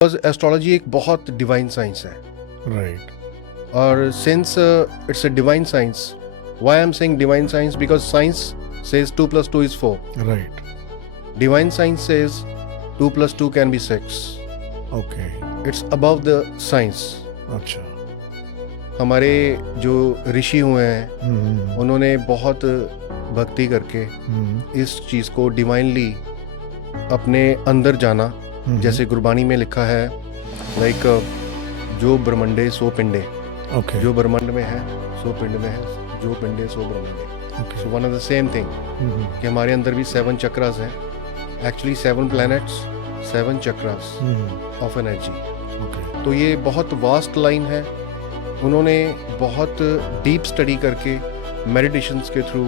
Because astrology एक बहुत divine science है राइट और since it's a divine science why I am saying divine science because science says 2 + 2 is 4 right divine science says 2 + 2 can be 6 okay it's above the science. अच्छा हमारे जो ऋषि हुए हैं हम्म उन्होंने बहुत भक्ति करके इस चीज़ को डिवाइनली अपने अंदर जाना। जैसे गुरबानी में लिखा है लाइक जो ब्रह्मंडे सो पिंडे, ओके जो ब्रह्मांड में है सो पिंड में है, जो पिंडे सो ब्रह्मंडे। Okay so one of the same thing कि हमारे अंदर भी 7 चक्रास हैं, actually 7 planets, 7 chakras of energy. Okay तो ये बहुत वास्ट लाइन है। उन्होंने बहुत डीप स्टडी करके मेडिटेशंस के थ्रू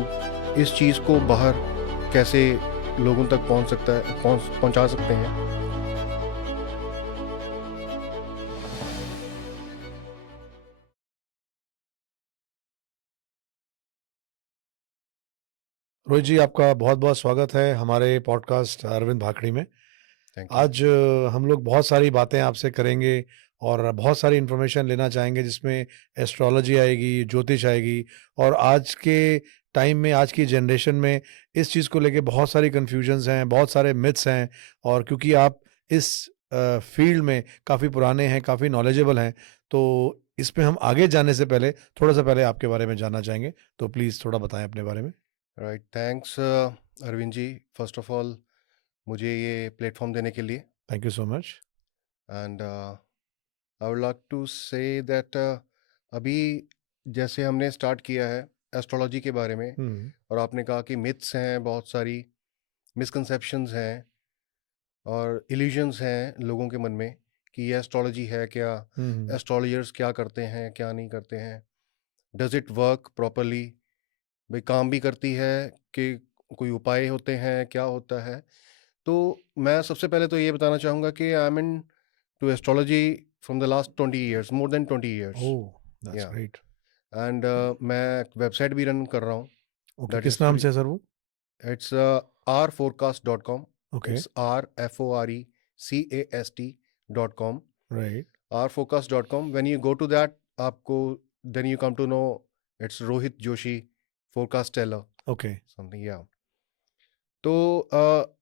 इस चीज़ को बाहर कैसे लोगों तक पहुंच सकता है, पहुंचा सकते हैं। रोहित जी, आपका बहुत बहुत स्वागत है हमारे पॉडकास्ट अरविंद भाखड़ी में। Thank you. आज हम लोग बहुत सारी बातें आपसे करेंगे और बहुत सारी इन्फॉर्मेशन लेना चाहेंगे, जिसमें एस्ट्रोलॉजी आएगी, ज्योतिष आएगी। और आज के टाइम में, आज की जनरेशन में इस चीज़ को लेके बहुत सारी कन्फ्यूजन्स हैं, बहुत सारे मिथ्स हैं। और क्योंकि आप इस फील्ड में काफ़ी पुराने हैं, काफ़ी नॉलेजेबल हैं, तो इसमें हम आगे जाने से पहले थोड़ा सा पहले आपके बारे में जानना चाहेंगे। तो प्लीज़ थोड़ा बताएं अपने बारे में। Right, thanks Arvind ji, first of all मुझे ये प्लेटफॉर्म देने के लिए। Thank you so much. And I would like to say that अभी जैसे हमने स्टार्ट किया है एस्ट्रोलॉजी के बारे में, और आपने कहा कि मिथ्स हैं, बहुत सारी मिसकंसेप्शंस हैं और इल्यूजन्स हैं लोगों के मन में कि ये एस्ट्रोलॉजी है क्या, एस्ट्रोलॉजर्स क्या करते हैं, क्या नहीं करते हैं, डज इट वर्क प्रॉपरली, भाई काम भी करती है कि कोई उपाय होते हैं, क्या होता है। तो मैं सबसे पहले तो ये बताना चाहूँगा कि I am into astrology from the last 20 years, more than 20 years। Oh, that's yeah great. And मैं एक वेबसाइट भी रन कर रहा हूँ, ओके, दैट इज़ किस नाम फ्री। से है सर वो? It's rforecast.com। Okay, it's RFORECAST.com। Right, rforecast.com, when you go to that, आपको then you come to know it's Rohit Joshi forecast teller okay, something. या तो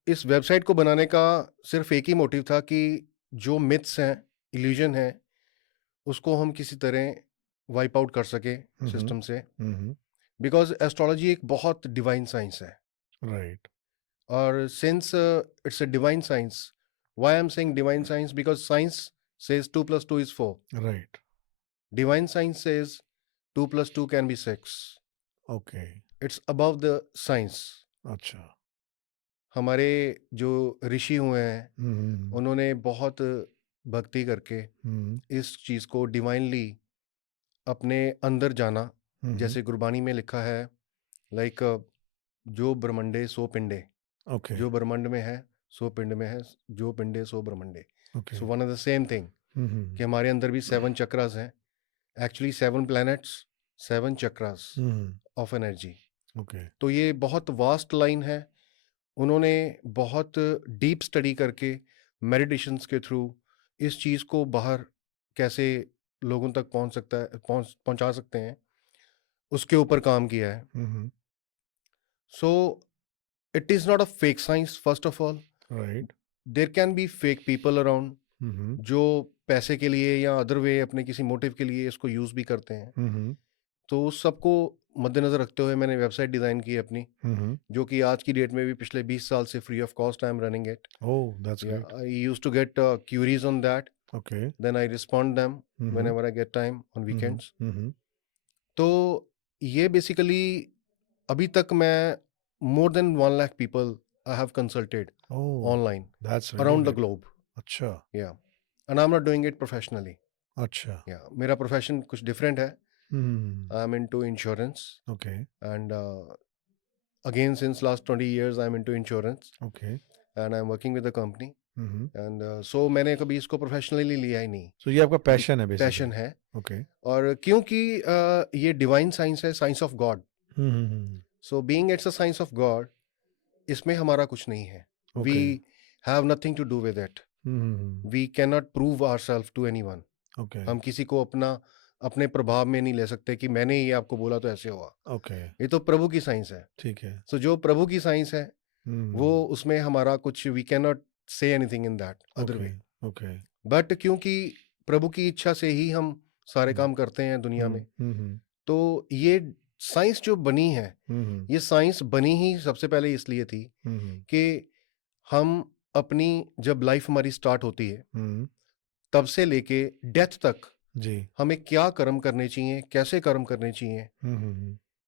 इस वेबसाइट को बनाने का सिर्फ एक ही मोटिव था कि जो मिथ्स हैं, इल्यूजन है, उसको हम किसी तरह वाइप आउट कर सके हम्म सिस्टम से। हम्म बिकॉज एस्ट्रोलॉजी एक बहुत डिवाइन साइंस है राइट और since it's a divine science, why I am saying divine science because science says 2 + 2 is 4। Right divine science says 2 + 2 can be 6। Okay, it's above the science. अच्छा, हमारे जो ऋषि हुए हैं हम्म उन्होंने बहुत भक्ति करके हम्म इस चीज़ को डिवाइनली अपने अंदर जाना। हम्म जैसे गुरबानी में लिखा है लाइक जो ब्रह्मंडे सो पिंडे, ओके, जो ब्रह्मांड में है सो पिंड में है, जो पिंडे सो ब्रह्मंडे। Okay, so one of the same thing hmm कि हमारे अंदर भी 7 चक्रास हैं, actually 7 planets, 7 chakras hmm of energy. Okay, तो ये बहुत वास्ट लाइन है। उन्होंने बहुत डीप स्टडी करके मेडिटेशंस के थ्रू इस चीज़ को बाहर कैसे लोगों तक पहुंच सकता है, पहुंचा सकते हैं, उसके ऊपर काम किया है। Hmm so it is not a fake science, first of all. Right, there can be fake people around hmm जो पैसे के लिए या अदर वे अपने किसी मोटिव के लिए इसको यूज़ भी करते हैं। हम्म तो उस सबको मद्देनज़र रखते हुए मैंने वेबसाइट डिज़ाइन की अपनी, हम्म जो कि आज की डेट में भी पिछले 20 साल से free of cost I am running it. Oh, that's yeah great, I used to get queries on that, okay, then I respond them hmm whenever I get time on hmm weekends. Hmm तो ये basically अभी तक मैं more than 1 lakh people I have consulted oh, online that's really around the great. Globe. अच्छा, yeah and I am not doing it professionally. अच्छा, yeah मेरा profession कुछ different है। Hmm I am into insurance okay, and again since last 20 years I'm into insurance okay, and I'm working with the company। Hmm and so मैंने कभी इसको professionally लिया ही नहीं। सो ये आपका पैशन है पैशन बेसिकली? है। ओके, और क्योंकि ये डिवाइन साइंस है, science of God. So being it's a science of God, इसमें हमारा कुछ नहीं है। We okay, have nothing to do with it. We can not prove ourselves to anyone. Okay हम किसी को अपने प्रभाव में नहीं ले सकते कि मैंने ये आपको बोला तो ऐसे हुआ। ओके ये तो प्रभु की साइंस है। ठीक है सो जो प्रभु की साइंस है वो उसमें हमारा कुछ, we can not say anything in that other okay way. Okay but क्योंकि प्रभु की इच्छा से ही हम सारे काम करते हैं दुनिया में, तो ये साइंस जो बनी है, ये साइंस बनी ही सबसे पहले इसलिए थी कि हम अपनी, जब लाइफ हमारी स्टार्ट होती है तब से लेके डेथ तक जी हमें क्या कर्म करने चाहिए, कैसे कर्म करने चाहिए,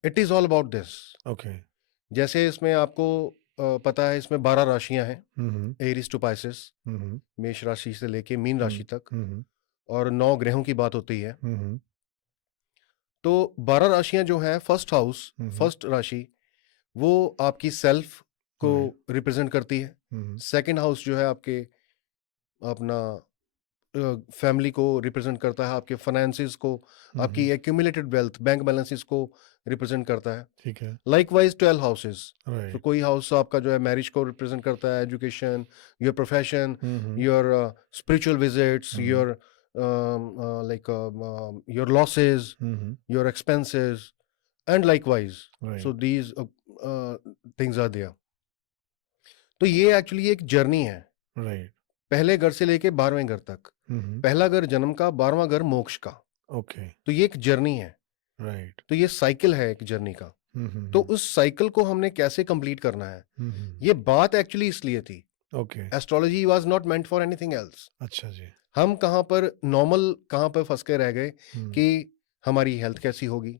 it is all about this. Okay जैसे इसमें आपको पता है, इसमें 12 राशियां हैं, एरीज टू पाइसेस, मेष राशि से लेके मीन राशि तक, और 9 ग्रहों की बात होती है। तो 12 राशियां जो हैं, फर्स्ट हाउस, फर्स्ट राशि, वो आपकी सेल्फ को रिप्रेजेंट करती है। सेकंड हाउस जो है आपके अपना फैमिली को रिप्रेजेंट करता है, आपके फाइनेंसेस को, आपकी एक्यूमुलेटेड वेल्थ, बैंक बैलेंसेस को रिप्रेजेंट करता है। ठीक है लाइकवाइज 12 हाउसेस, तो राइट कोई हाउस आपका जो है मैरिज को रिप्रेजेंट करता है, education, your profession, your spiritual visits, your like your losses, your expenses, and likewise. So these things are there. तो ये एक्चुअली एक जर्नी है, राइट पहले घर से लेके 12वें घर तक। पहला घर जन्म का, 12वां घर मोक्ष का। ओके तो ये एक जर्नी है, राइट तो ये साइकिल है एक जर्नी का। तो उस साइकिल को हमने कैसे कंप्लीट करना है, ये बात एक्चुअली इसलिए थी। Okay astrology was not meant for anything else. अच्छा जी हम कहाँ पर नॉर्मल, कहाँ पर फंस के रह गए कि हमारी हेल्थ कैसी होगी,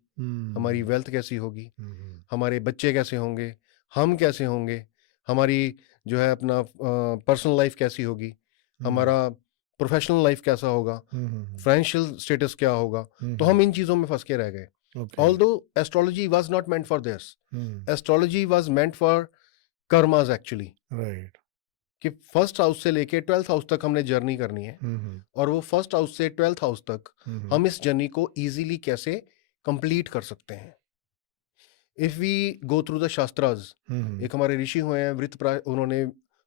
हमारी वेल्थ कैसी होगी, हमारे बच्चे कैसे होंगे, हम कैसे होंगे, हमारी जो है अपना पर्सनल लाइफ कैसी होगी, हमारा प्रोफेशनल लाइफ कैसा होगा, फाइनेंशियल स्टेटस क्या होगा। तो हम इन चीज़ों में फंस के रह गए। Although astrology was not meant for this, astrology was meant for karmas actually. Right कि फर्स्ट हाउस से लेके 12th हाउस तक हमने जर्नी करनी है, और वो फर्स्ट हाउस से 12th हाउस तक हम इस जर्नी को इजीली कैसे कंप्लीट कर सकते हैं। If we go through the shastras, एक हमारे ऋषि हुए हैं उन्होंने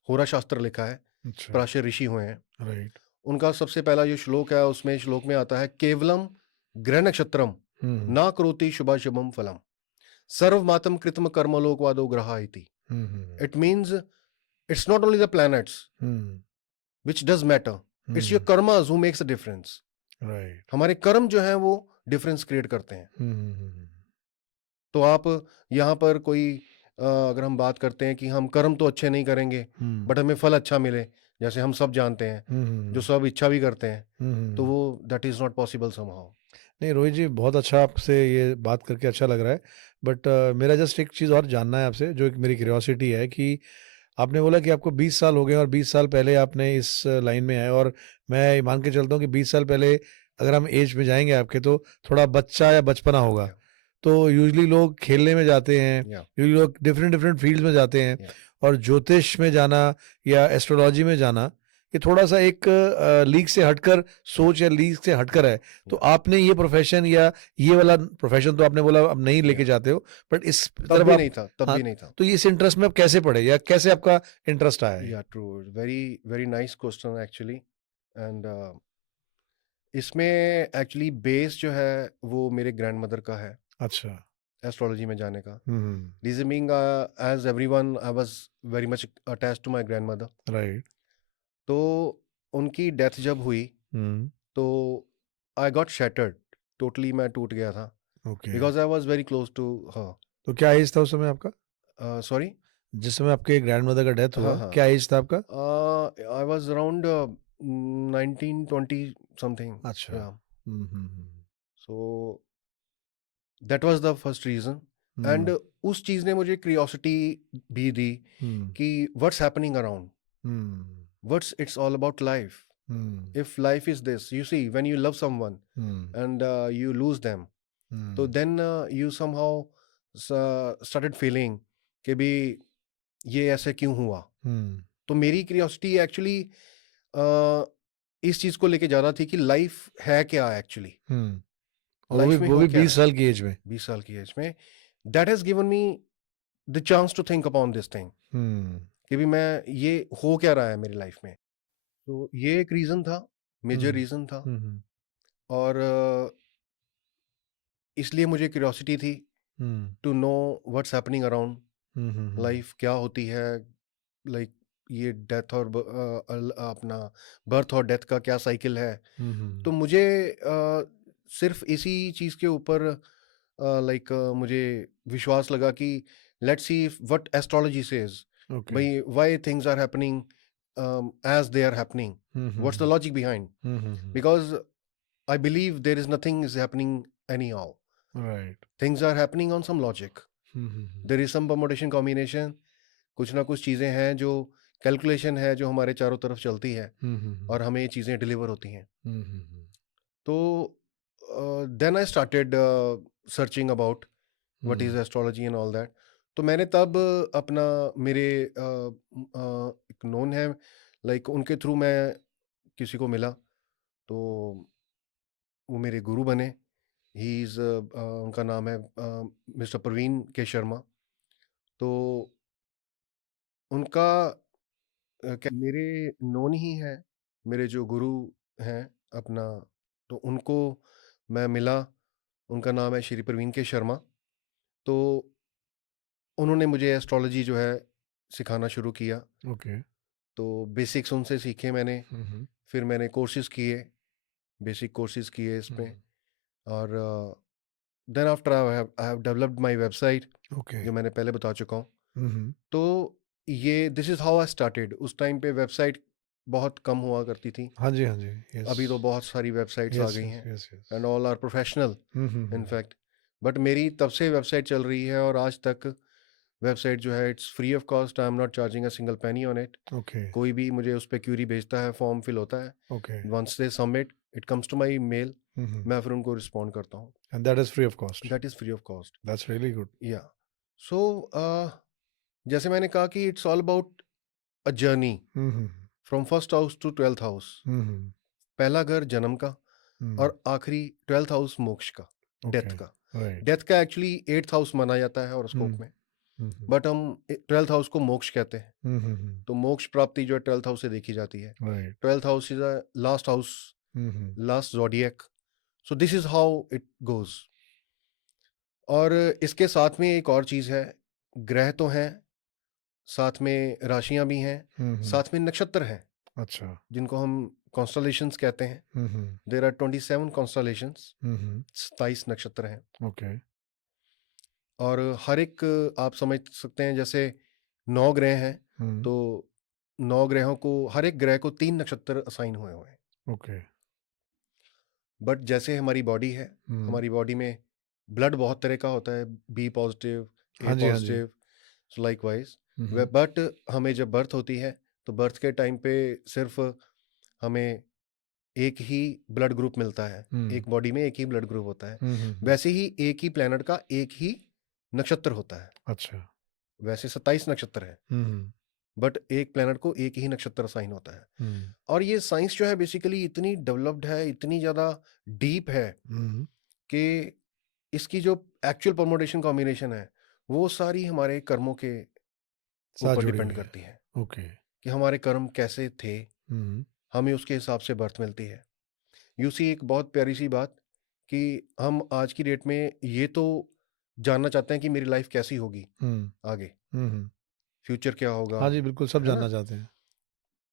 होरा शास्त्र लिखा है, अच्छा प्राशर ऋषि हुए हैं। राइट उनका सबसे पहला जो श्लोक है, उसमें श्लोक में आता है, केवलम ग्रह नक्षत्रम ना करोति शुभा शुभम फलम सर्वमातम कृतम कर्मलोकवादो ग्रहा इति। It means it's not only the planets which does matter, it's your karmas who makes a difference। Right हमारे कर्म जो हैं वो डिफरेंस क्रिएट करते हैं। तो आप यहाँ पर कोई अगर हम बात करते हैं कि हम कर्म तो अच्छे नहीं करेंगे बट हमें फल अच्छा मिले, जैसे हम सब जानते हैं, जो सब इच्छा भी करते हैं, तो वो that is not possible somehow. नहीं रोहित जी, बहुत अच्छा, आपसे ये बात करके अच्छा लग रहा है। बट मेरा जस्ट एक चीज़ और जानना है आपसे, जो एक मेरी क्यूरियोसिटी है कि आपने बोला कि आपको 20 साल हो गए और 20 साल पहले आपने इस लाइन में आए, और मैं मान के चलता हूँ कि 20 साल पहले अगर हम एज में जाएंगे आपके, तो थोड़ा बच्चा या बचपना होगा। तो यूजली लोग खेलने में जाते हैं, यूजली लोग डिफरेंट डिफरेंट फील्ड में जाते हैं, और ज्योतिष में जाना या एस्ट्रोलॉजी में जाना, ये थोड़ा सा एक लीग से हटकर सोच या लीग से हटकर है। तो आपने ये प्रोफेशन या ये वाला प्रोफेशन तो आपने बोला अब नहीं लेके जाते हो, बट इस तरफ आप, नहीं था, तब हाँ, भी नहीं था। तो इस इंटरेस्ट में आप कैसे पढ़े या कैसे आपका इंटरेस्ट आया है? या true, very very nice question actually. And इसमें एक्चुअली बेस जो है वो मेरे ग्रैंडमदर का है अच्छा एस्ट्रोलॉजी में जाने का। Reason being, as everyone, I was very much attached to my grandmother. Right तो उनकी डेथ जब हुई तो आई गॉट शैटर्ड, टोटली मैं टूट गया था, okay because I was very close to her. तो क्या एज था उस समय आपका, सॉरी, जिस समय आपके ग्रैंडमदर का डेथ हुआ? हाँ, क्या एज था आपका? I was around 19-20 something. अच्छा so that was the first reason. And उस चीज ने मुझे क्यूरियोसिटी भी दी कि what's happening around, what's it's all about life. if life is this, you see, when you love someone and you lose them, so then you somehow started feeling कि भी ये ऐसे क्यों हुआ। तो मेरी क्यूरियोसिटी एक्चुअली इस चीज को लेके ज्यादा थी कि लाइफ है क्या एक्चुअली, लाइफ में वो हो भी क्या 20 साल की एज में? 20 साल की एज में। That has given me the chance to think upon this thing कि भी मैं, ये हो क्या रहा है मेरी लाइफ में। तो ये एक रीज़न था, मेजर हम्म रीज़न था। हम्म और इसलिए मुझे क्यूरियोसिटी थी hmm to know what's happening around hmm life, क्या होती है, लाइक ये डेथ और अपना बर्थ और डेथ का क्या साइकिल है। तो मुझे सिर्फ इसी चीज़ के ऊपर लाइक मुझे विश्वास लगा कि let's see what astrology says, okay भाई why things are happening as they are happening, what's the logic behind, because I believe there is nothing is happening anyhow, right things are happening on some logic, there is some permutation combination, कुछ ना कुछ चीज़ें हैं जो calculation है जो हमारे चारों तरफ चलती है और हमें ये चीज़ें डिलीवर होती हैं। तो then I started searching about what is astrology and all that. तो मैंने तब अपना मेरे एक नोन है, लाइक उनके थ्रू मैं किसी को मिला, तो वो मेरे गुरु बने। ही इज़ उनका नाम है मिस्टर प्रवीण के शर्मा। तो उनका मेरे नोन ही हैं, मेरे जो गुरु हैं अपना। तो उनको मैं मिला, उनका नाम है श्री प्रवीण के शर्मा। तो उन्होंने मुझे एस्ट्रोलॉजी जो है सिखाना शुरू किया। ओके तो बेसिक्स उनसे सीखे मैंने, फिर मैंने कोर्सेज़ किए, बेसिक कोर्सेज़ किए इसमें। और then after I have developed my website, okay जो मैंने पहले बता चुका हूँ। तो ये this is how I started. उस टाइम पे वेबसाइट बहुत कम हुआ करती थी, हाँ जी हाँ जी यस अभी तो बहुत सारी वेबसाइट्स आ यस गई यस हैं yes yes and all are professional in fact. But मेरी तब से वेबसाइट चल रही है और आज तक वेबसाइट जो है it's free of cost, I am not charging a single penny on it. Okay कोई भी मुझे उस पर क्यूरी भेजता है, फॉर्म फिल होता है, okay once they submit it comes to my mail, मैं फिर उनको रिस्पॉन्ड करता हूँ। And that is free of cost that is free of cost. That's really good yeah so जैसे मैंने कहा कि it's all about a journey from first house to 12th house. पहला घर जन्म का और आखिरी 12th हाउस मोक्ष का, डेथ ओके का। राइट डेथ का एक्चुअली 8th हाउस माना जाता है हॉरोस्कोप में, बट हम 12th हाउस को मोक्ष कहते हैं। तो मोक्ष प्राप्ति जो है 12th हाउस से देखी जाती है। Right 12th house is a last house, last zodiac. So this is how it goes. और इसके साथ में एक और चीज़ है, ग्रह तो हैं, साथ में राशियां भी हैं, साथ में नक्षत्र हैं अच्छा जिनको हम कॉन्स्टलेशंस कहते हैं। देर आर 27 कॉन्स्टलेशंस, 27 नक्षत्र हैं। ओके और हर एक आप समझ सकते हैं जैसे 9 ग्रह हैं, तो 9 ग्रहों को, हर एक ग्रह को 3 नक्षत्र असाइन हुए हुए हैं। ओके बट जैसे हमारी बॉडी है, हमारी बॉडी में ब्लड बहुत तरह का होता है, बी पॉजिटिव, ए हाँ जी हाँ जी पॉजिटिव, सो लाइकवाइज। बट हमें जब बर्थ होती है तो बर्थ के टाइम पे सिर्फ हमें एक ही ब्लड ग्रुप मिलता है, एक बॉडी में एक ही ब्लड ग्रुप होता है। वैसे ही एक ही प्लेनेट का एक ही नक्षत्र होता है। अच्छा वैसे 27 नक्षत्र हैं, बट एक प्लेनेट को एक ही नक्षत्र साइन होता है। और ये साइंस जो है बेसिकली इतनी डेवलप्ड है, इतनी ज़्यादा डीप है कि इसकी जो एक्चुअल परमुटेशन कॉम्बिनेशन है वो सारी हमारे कर्मों के साथ ऊपर जुड़ी डिपेंड हुई है करती है ओके कि हमारे कर्म कैसे थे, हमें उसके हिसाब से बर्थ मिलती है। यू सी एक बहुत प्यारी सी बात कि हम आज की डेट में ये तो जानना चाहते हैं कि मेरी लाइफ कैसी होगी आगे, फ्यूचर क्या होगा, हाँ जी बिल्कुल सब है ना। जानना चाहते हैं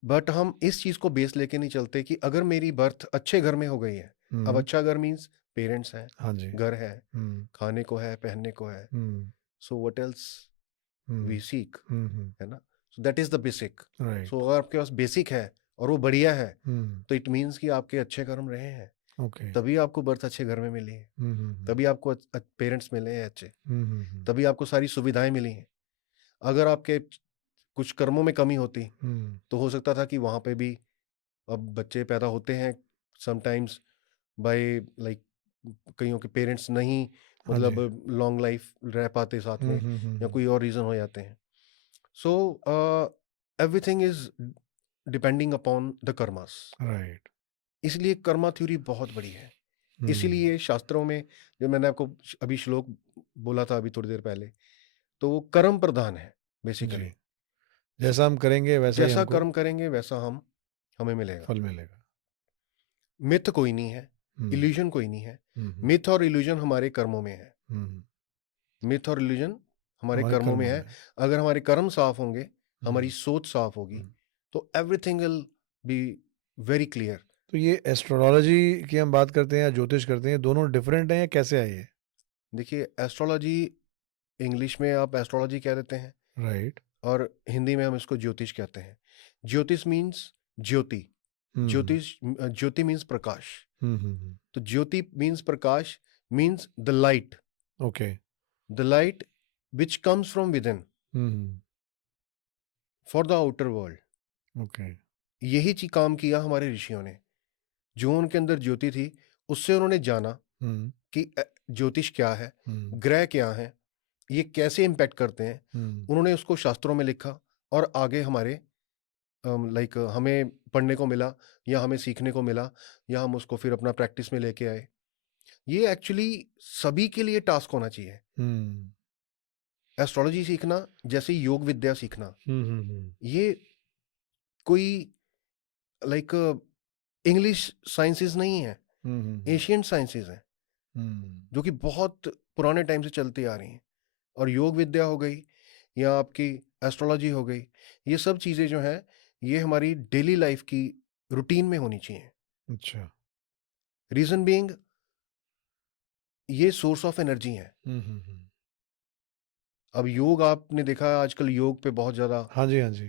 बट हम इस चीज़ को बेस लेके नहीं चलते कि अगर मेरी बर्थ अच्छे घर में हो गई है, अब अच्छा घर मीन्स पेरेंट्स हैं, हाँ जी घर है, खाने को है, पहनने को है, so what else we seek, है ना। So that is the basic. Right so अगर आपके पास बेसिक है और वो बढ़िया है, तो इट मीन्स कि आपके अच्छे कर्म रहे हैं, ओके तभी आपको बर्थ अच्छे घर में मिली है, तभी आपको पेरेंट्स मिले हैं अच्छे, तभी आपको सारी सुविधाएं मिली हैं। अगर आपके कुछ कर्मों में कमी होती तो हो सकता था कि वहाँ पे भी, अब बच्चे पैदा होते हैं समटाइम्स बाय लाइक, कईयों के पेरेंट्स नहीं, हाँ जी मतलब लॉन्ग लाइफ रह पाते साथ में, या कोई और रीज़न हो जाते हैं। So everything is depending upon the karmas. Right इसलिए कर्मा थ्योरी बहुत बड़ी है। इसीलिए शास्त्रों में, जो मैंने आपको अभी श्लोक बोला था अभी थोड़ी देर पहले, तो वो कर्म प्रधान है जी बेसिकली। जैसा हम करेंगे वैसा ही जैसा हमको कर्म करेंगे वैसा हम हमें मिलेगा। फल मिलेगा। मिथ कोई नहीं है, इल्यूजन कोई नहीं है। मिथ और इल्यूजन हमारे कर्मों में है। मिथ और इल्यूजन हमारे कर्मों में है। अगर हमारे कर्म साफ होंगे, हमारी सोच साफ होगी, तो everything will be very clear. तो ये एस्ट्रोलॉजी की हम बात करते हैं या ज्योतिष करते हैं, दोनों डिफरेंट हैं या कैसे है ये? देखिए, एस्ट्रोलॉजी इंग्लिश में आप एस्ट्रोलॉजी कह देते हैं, राइट। और हिंदी में हम इसको ज्योतिष कहते हैं। ज्योतिष मीन्स ज्योति। ज्योति मीन्स प्रकाश। तो ज्योति मीन्स प्रकाश, means the light. Okay. The light which comes from within for the outer world. Okay. यही चीज काम किया हमारे ऋषियों ने। जो उनके अंदर ज्योति थी, उससे उन्होंने जाना कि ज्योतिष क्या है, ग्रह क्या है, ये कैसे इम्पैक्ट करते हैं। उन्होंने उसको शास्त्रों में लिखा और आगे हमारे लाइक हमें पढ़ने को मिला, या हमें सीखने को मिला, या हम उसको फिर अपना प्रैक्टिस में लेके आए। ये एक्चुअली सभी के लिए टास्क होना चाहिए। एस्ट्रोलॉजी सीखना जैसे योग विद्या सीखना, ये कोई लाइक इंग्लिश साइंसेस नहीं है, एशियन साइंसेस हैं, जो कि बहुत पुराने टाइम से चलती आ रही हैं। और योग विद्या हो गई या आपकी एस्ट्रोलॉजी हो गई, ये सब चीज़ें जो हैं, ये हमारी डेली लाइफ की रूटीन में होनी चाहिए। अच्छा। रीजन बीइंग, ये सोर्स ऑफ एनर्जी है। अब योग आपने देखा है, आजकल योग पे बहुत ज़्यादा हाँ जी, हाँ जी,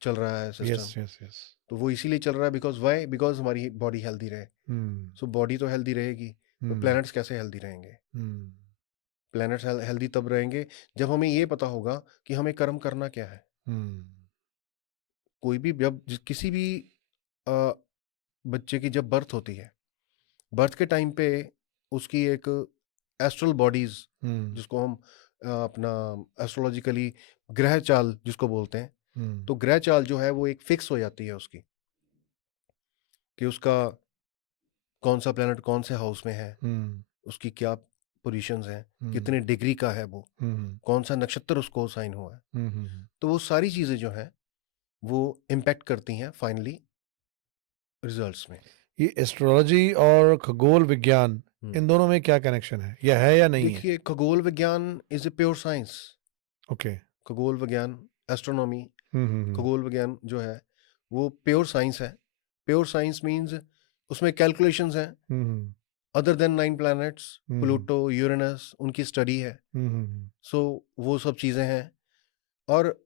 चल रहा है सिस्टम। Yes yes yes. तो वो इसीलिए चल रहा है बिकॉज वाई, बिकॉज हमारी बॉडी हेल्दी रहे। सो बॉडी तो हेल्दी रहेगी, तो प्लैनेट्स कैसे हेल्दी रहेंगे? प्लैनेट्स हेल्दी तब रहेंगे जब हमें ये पता होगा कि हमें कर्म करना क्या है। कोई भी जब किसी भी बच्चे की जब बर्थ होती है, बर्थ के टाइम पे उसकी एक एस्ट्रल बॉडीज, जिसको हम अपना एस्ट्रोलॉजिकली ग्रह चाल जिसको बोलते हैं, तो ग्रह चाल जो है वो एक फिक्स हो जाती है उसकी, कि उसका कौन सा प्लैनेट कौन से हाउस में है, उसकी क्या पोजीशंस हैं, कितने डिग्री का है वो, कौन सा नक्षत्र उसको साइन हुआ है। तो वो सारी चीज़ें जो हैं वो इम्पैक्ट करती हैं फाइनली रिजल्ट्स में। ये एस्ट्रोलॉजी और खगोल विज्ञान, इन दोनों में क्या कनेक्शन है या नहीं है? देखिए, खगोल विज्ञान is a pure science. Okay. खगोल विज्ञान, एस्ट्रोनॉमी, खगोल विज्ञान जो है वो प्योर साइंस है। प्योर साइंस मीन्स उसमें कैलकुलेशंस हैं, other than 9 planets, Pluto, Uranus, उनकी स्टडी है। सो वो सब चीज़ें हैं। और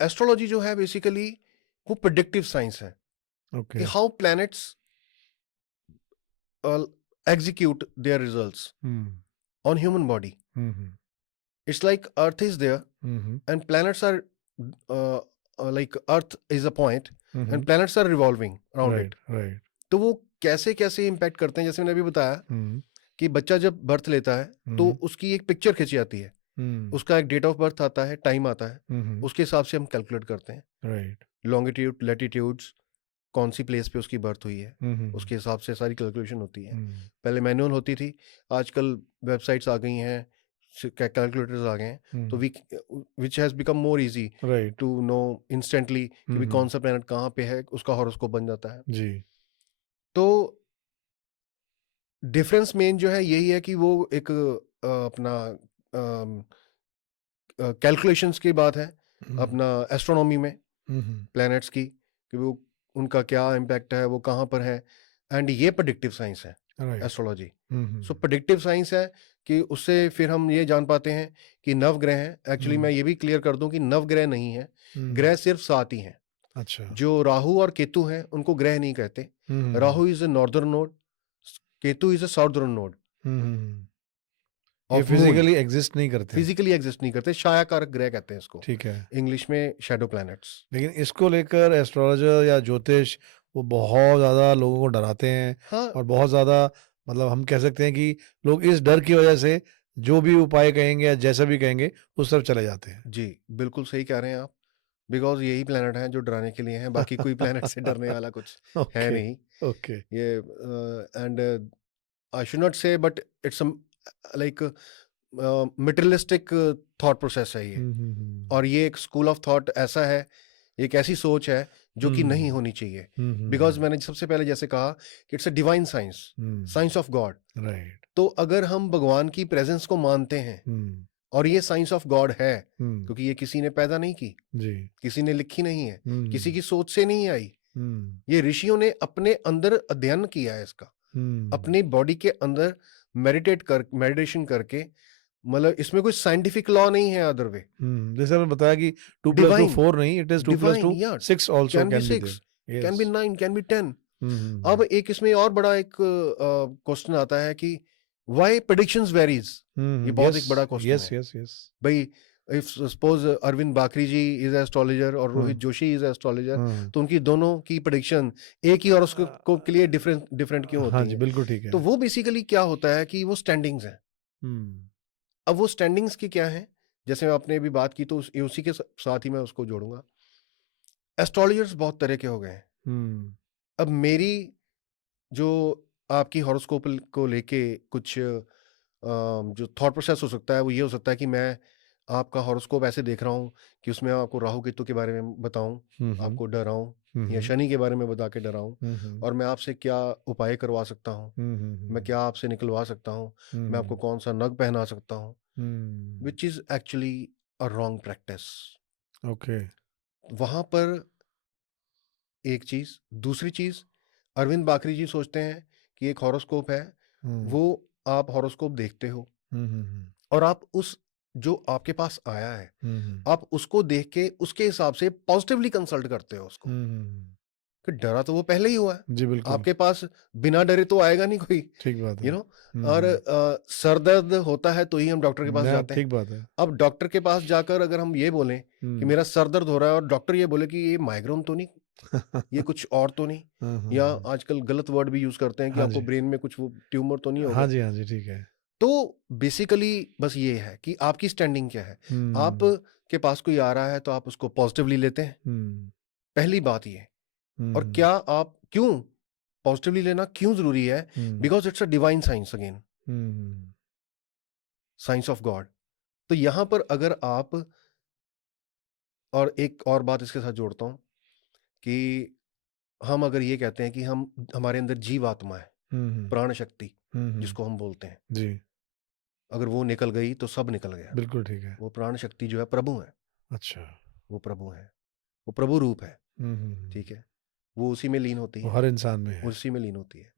एस्ट्रोलॉजी जो है बेसिकली वो प्रेडिक्टिव साइंस है, कि how planets execute their results on human body. It's like Earth is there and planets are like Earth is a point and planets are revolving around it. Right. तो वो कैसे कैसे impact करते हैं, जैसे मैंने अभी बताया कि बच्चा जब बर्थ लेता है तो उसकी एक पिक्चर खींची जाती है, उसका एक डेट ऑफ बर्थ आता है, टाइम आता है, उसके हिसाब से हम कैलकुलेट करते हैं। लॉन्गिट्यूड, लैटिट्यूड्स, कौन सी प्लेस पे उसकी बर्थ हुई है, उसके हिसाब से सारी कैलकुलेशन होती है। पहले मैनुअल होती थी, आजकल वेबसाइट्स आ गई हैं, कैलकुलेटर्स आ गए हैं, तो which has become more easy to know instantly कि भी कौन सा प्लैनेट कहाँ पे है, उसका हॉरोस्कोप बन जाता है जी। तो डिफरेंस मेन जो है यही है कि वो एक अपना कैलकुलेशंस की बात है अपना एस्ट्रोनॉमी में प्लैनेट्स की, कि वो उनका क्या इम्पैक्ट है, वो कहाँ पर है, एंड ये प्रेडिक्टिव साइंस है एस्ट्रोलॉजी। सो प्रेडिक्टिव साइंस है कि उससे फिर हम ये जान पाते हैं कि नवग्रह हैं। एक्चुअली मैं ये भी क्लियर कर दूं कि नवग्रह नहीं है, ग्रह सिर्फ 7 ही हैं। अच्छा। जो राहु और केतु हैं उनको ग्रह नहीं कहते। Rahu is a northern node, Ketu is a southern node. ये फिजिकली एग्जिस्ट नहीं करते, फिजिकली एग्जिस्ट नहीं करते, छायाकारक ग्रह कहते हैं इसको, ठीक है, इंग्लिश में शैडो प्लैनेट्स। लेकिन इसको लेकर एस्ट्रोलॉजर या ज्योतिष वो बहुत ज़्यादा लोगों को डराते हैं। हाँ। और बहुत ज़्यादा मतलब हम कह सकते हैं कि लोग इस डर की वजह से जो भी उपाय कहेंगे या जैसा भी कहेंगे उस तरफ चले जाते हैं। जी बिल्कुल सही कह रहे हैं आप, बिकॉज यही प्लैनेट हैं जो डराने के लिए हैं, बाकी कोई प्लैनेट से डरने वाला कुछ है नहीं। ओके। ये एंड आई शुड नॉट से but it's like materialistic thought process है ये। और ये एक स्कूल ऑफ थॉट ऐसा है, एक ऐसी सोच है जो कि नहीं होनी चाहिए, बिकॉज मैंने सबसे पहले जैसे कहा कि it's a divine science, science of God. Right. तो अगर हम भगवान की प्रेजेंस को मानते हैं और ये साइंस ऑफ गॉड है, क्योंकि ये किसी ने पैदा नहीं की जी। किसी ने लिखी नहीं है, किसी की सोच से नहीं आई, ये ऋषियों ने अपने अंदर अध्ययन किया है इसका, अपनी बॉडी के अंदर मेडिटेशन करके, मतलब इसमें कोई साइंटिफिक लॉ नहीं है अदर वे। जैसे आपने बताया कि 2 + 2 4 नहीं, it is 2 + 2 6 also can be can be 6, there. Can be 9, can be 10। अब यस। एक इसमें और बड़ा एक क्वेश्चन आता है कि व्हाई प्रेडिक्शंस वेरीज। ये बहुत एक बड़ा क्वेश्चन यस है यस यस। भाई। इफ सपोज अरविंद बाकरी जी इज एस्ट्रोलॉजर और रोहित जोशी इज एस्ट्रोलॉजर, तो उनकी दोनों की प्रेडिक्शन एक ही हॉरोस्कोप के लिए डिफरेंट क्यों हाँ होती जी, है? बिल्कुल ठीक है। तो वो बेसिकली क्या होता है कि वो स्टैंडिंग्स हैं। अब वो स्टैंडिंग्स की क्या है, जैसे आपने अभी बात की, तो उसी के साथ ही मैं उसको जोड़ूंगा। एस्ट्रोलॉजर्स बहुत तरह के हो गए हैं। अब मेरी जो आपकी हॉरोस्कोप को लेके कुछ जो थॉट प्रोसेस हो सकता है, वो ये हो सकता है कि मैं आपका हॉरोस्कोप ऐसे देख रहा हूँ कि उसमें आपको राहु केतु के बारे में बताऊं, आपको डराऊं, या शनि के बारे में बता के डराऊं, और मैं आपसे क्या उपाय करवा सकता हूँ, मैं क्या आपसे निकलवा सकता हूँ, मैं आपको कौन सा नग पहना सकता हूँ, विच is actually a wrong practice. Okay. वहां पर एक चीज, दूसरी चीज, अरविंद बाकरी जी सोचते हैं कि एक हॉरोस्कोप है, वो आप हॉरोस्कोप देखते हो और आप उस जो आपके पास आया है, आप उसको देख के उसके हिसाब से पॉजिटिवली कंसल्ट करते हो उसको, कि डरा तो वो पहले ही हुआ है, जी बिल्कुल। आपके पास बिना डरे तो आएगा नहीं कोई, ठीक बात है। You know. और सर दर्द होता है तो ही हम डॉक्टर के पास जाते हैं। ठीक बात है। अब डॉक्टर के पास जाकर अगर हम ये बोलें कि मेरा सर दर्द हो रहा है और डॉक्टर ये बोले कि ये माइग्रेन तो नहीं, ये कुछ और तो नहीं, या आजकल गलत वर्ड भी यूज करते हैं कि हाँ आपको जी। ब्रेन में कुछ वो ट्यूमर तो नहीं हो हाँ गया। जी ठीक है। तो बेसिकली बस ये है कि आपकी स्टैंडिंग क्या है। आप के पास कोई आ रहा है तो आप उसको पॉजिटिवली लेते हैं, पहली बात ये। और क्या आप क्यों पॉजिटिवली लेना क्यों जरूरी है? Because it's a divine science, again science of God. तो यहां पर अगर आप, और एक और बात इसके साथ जोड़ता हूं कि हम अगर ये कहते हैं कि हमारे अंदर जीवात्मा है, प्राण शक्ति जिसको हम बोलते हैं जी, अगर वो निकल गई तो सब निकल गया। बिल्कुल ठीक है। वो प्राण शक्ति जो है प्रभु है, अच्छा। वो प्रभु है, वो प्रभु रूप है, ठीक है। वो उसी में लीन होती वो है, हर इंसान में है। उसी में लीन होती है।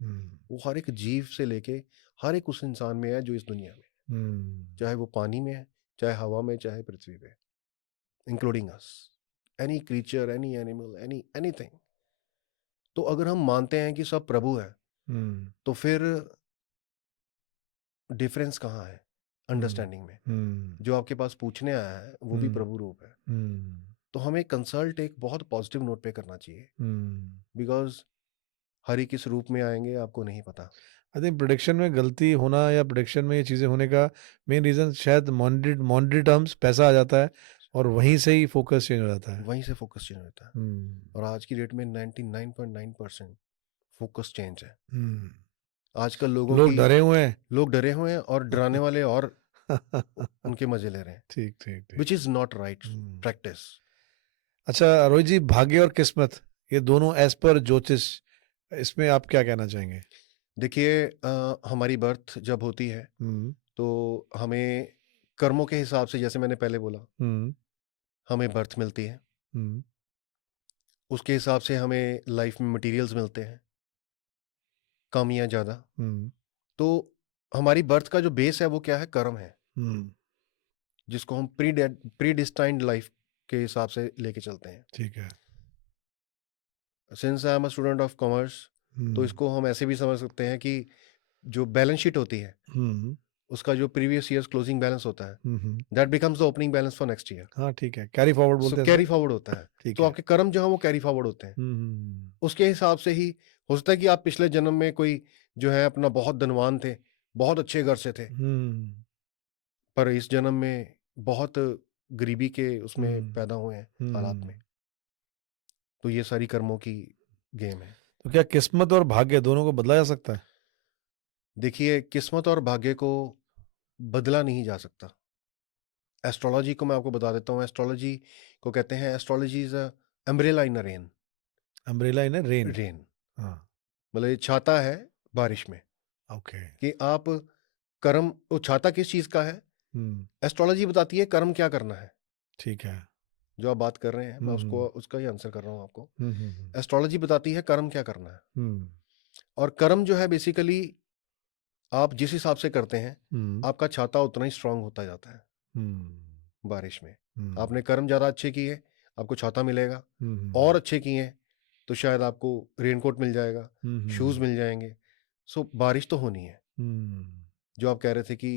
वो हर एक जीव से लेके हर एक उस इंसान में है जो इस दुनिया में, चाहे वो पानी में है, चाहे हवा में, चाहे पृथ्वी पे, इंक्लूडिंग अस, any creature, any animal, anything. तो अगर हम मानते हैं कि सब प्रभु है, तो फिर डिफरेंस कहाँ है अंडरस्टैंडिंग में? जो आपके पास पूछने आया है वो भी प्रभु रूप है। तो हमें कंसल्ट एक बहुत पॉजिटिव नोट पे करना चाहिए, बिकॉज हरि किस रूप में आएंगे आपको नहीं पता। आई थिंक प्रोडिक्शन में गलती होना या प्रोडिक्शन में ये चीज़ें होने का मेन रीज़न शायद मॉनेटरी टर्म्स पैसा आ जाता है और वहीं से ही फोकस चेंज हो जाता है। वहीं से फोकस चेंज होता है, और आज की डेट में 99.9% फोकस चेंज है। आजकल लोग डरे हुए हैं। लोग डरे हुए हैं और डराने वाले और उनके मजे ले रहे हैं, ठीक ठीक ठीक। Which is not right practice. अच्छा रोहित जी, भाग्य और किस्मत ये दोनों एज पर ज्योतिष, इसमें आप क्या कहना चाहेंगे? देखिए, हमारी बर्थ जब होती है तो हमें कर्मों के हिसाब से, जैसे मैंने पहले बोला, हमें बर्थ मिलती है, उसके हिसाब से हमें लाइफ में मटेरियल्स मिलते हैं, कम या ज़्यादा। तो हमारी बर्थ का जो बेस है वो क्या है? कर्म है, जिसको हम प्री डिस्टाइंड लाइफ के हिसाब से लेके चलते हैं। ठीक है। Since I am a student of commerce, तो इसको हम ऐसे भी समझ सकते हैं कि जो बैलेंस शीट होती है, उसका जो प्रीवियस ईयर्स क्लोजिंग बैलेंस होता है, that becomes the opening balance for next year. हाँ ठीक है, कैरी फॉरवर्ड बोलते हैं। कैरी फॉरवर्ड होता है। ठीक तो है। आपके कर्म जो है वो कैरी फॉरवर्ड होते हैं, उसके हिसाब से ही हो सकता है कि आप पिछले जन्म में कोई जो है अपना बहुत धनवान थे, बहुत अच्छे घर से थे, पर इस जन्म में बहुत गरीबी के उसमें पैदा हुए हैं हालात में। तो ये सारी कर्मों की गेम है। तो क्या किस्मत और भाग्य दोनों को बदला जा सकता है? देखिए, किस्मत और भाग्य को बदला नहीं जा सकता। एस्ट्रोलॉजी को मैं आपको बता देता हूँ। एस्ट्रोलॉजी को कहते हैं, astrology is a umbrella in a rain. Umbrella in rain. Rain, हाँ। मतलब ये छाता है बारिश में, ओके। कि आप कर्म, वो छाता किस चीज का है? एस्ट्रोलॉजी बताती है कर्म क्या करना है। ठीक है। जो आप बात कर रहे हैं मैं उसको उसका ही आंसर कर रहा हूँ आपको। हम्म। एस्ट्रोलॉजी बताती है कर्म क्या करना है, हम्म। और कर्म जो है बेसिकली आप जिस हिसाब से करते हैं आपका छाता उतना ही स्ट्रांग होता जाता है बारिश में। आपने कर्म ज़्यादा अच्छे किए आपको छाता मिलेगा, और अच्छे किए तो शायद आपको रेनकोट मिल जाएगा, शूज़ मिल जाएंगे। सो बारिश तो होनी है। जो आप कह रहे थे कि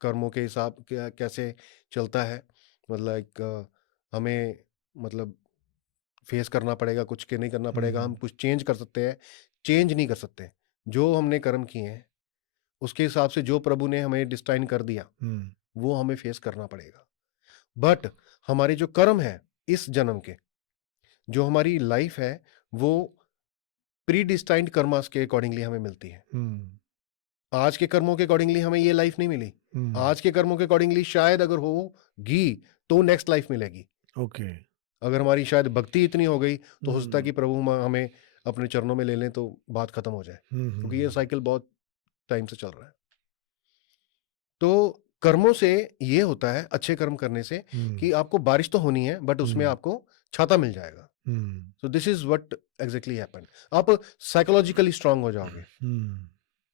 कर्मों के हिसाब क्या कैसे चलता है, मतलब एक हमें मतलब फेस करना पड़ेगा कुछ के नहीं करना पड़ेगा, हम कुछ चेंज कर सकते हैं, चेंज नहीं कर सकते। जो हमने कर्म किए हैं उसके हिसाब से जो प्रभु ने हमें डिस्टाइन कर दिया वो हमें फेस करना पड़ेगा। बट हमारे जो कर्म है इस जन्म के, जो हमारी लाइफ है वो प्री डिस्टाइंड कर्मास के अकॉर्डिंगली हमें मिलती है। आज के कर्मों के अकॉर्डिंगली हमें ये लाइफ नहीं मिली। आज के कर्मों के अकॉर्डिंगली शायद अगर होगी तो नेक्स्ट लाइफ मिलेगी। ओके। अगर हमारी शायद भक्ति इतनी हो गई तो हो सकता है कि प्रभु हमें अपने चरणों में ले लें तो बात खत्म हो जाए, क्योंकि ये साइकिल बहुत टाइम से चल रहा है। तो कर्मों से ये होता है, अच्छे कर्म करने से, कि आपको बारिश तो होनी है बट उसमें आपको छाता मिल जाएगा। So this is what exactly happened. आप साइकोलॉजिकली स्ट्रांग हो जाओगे।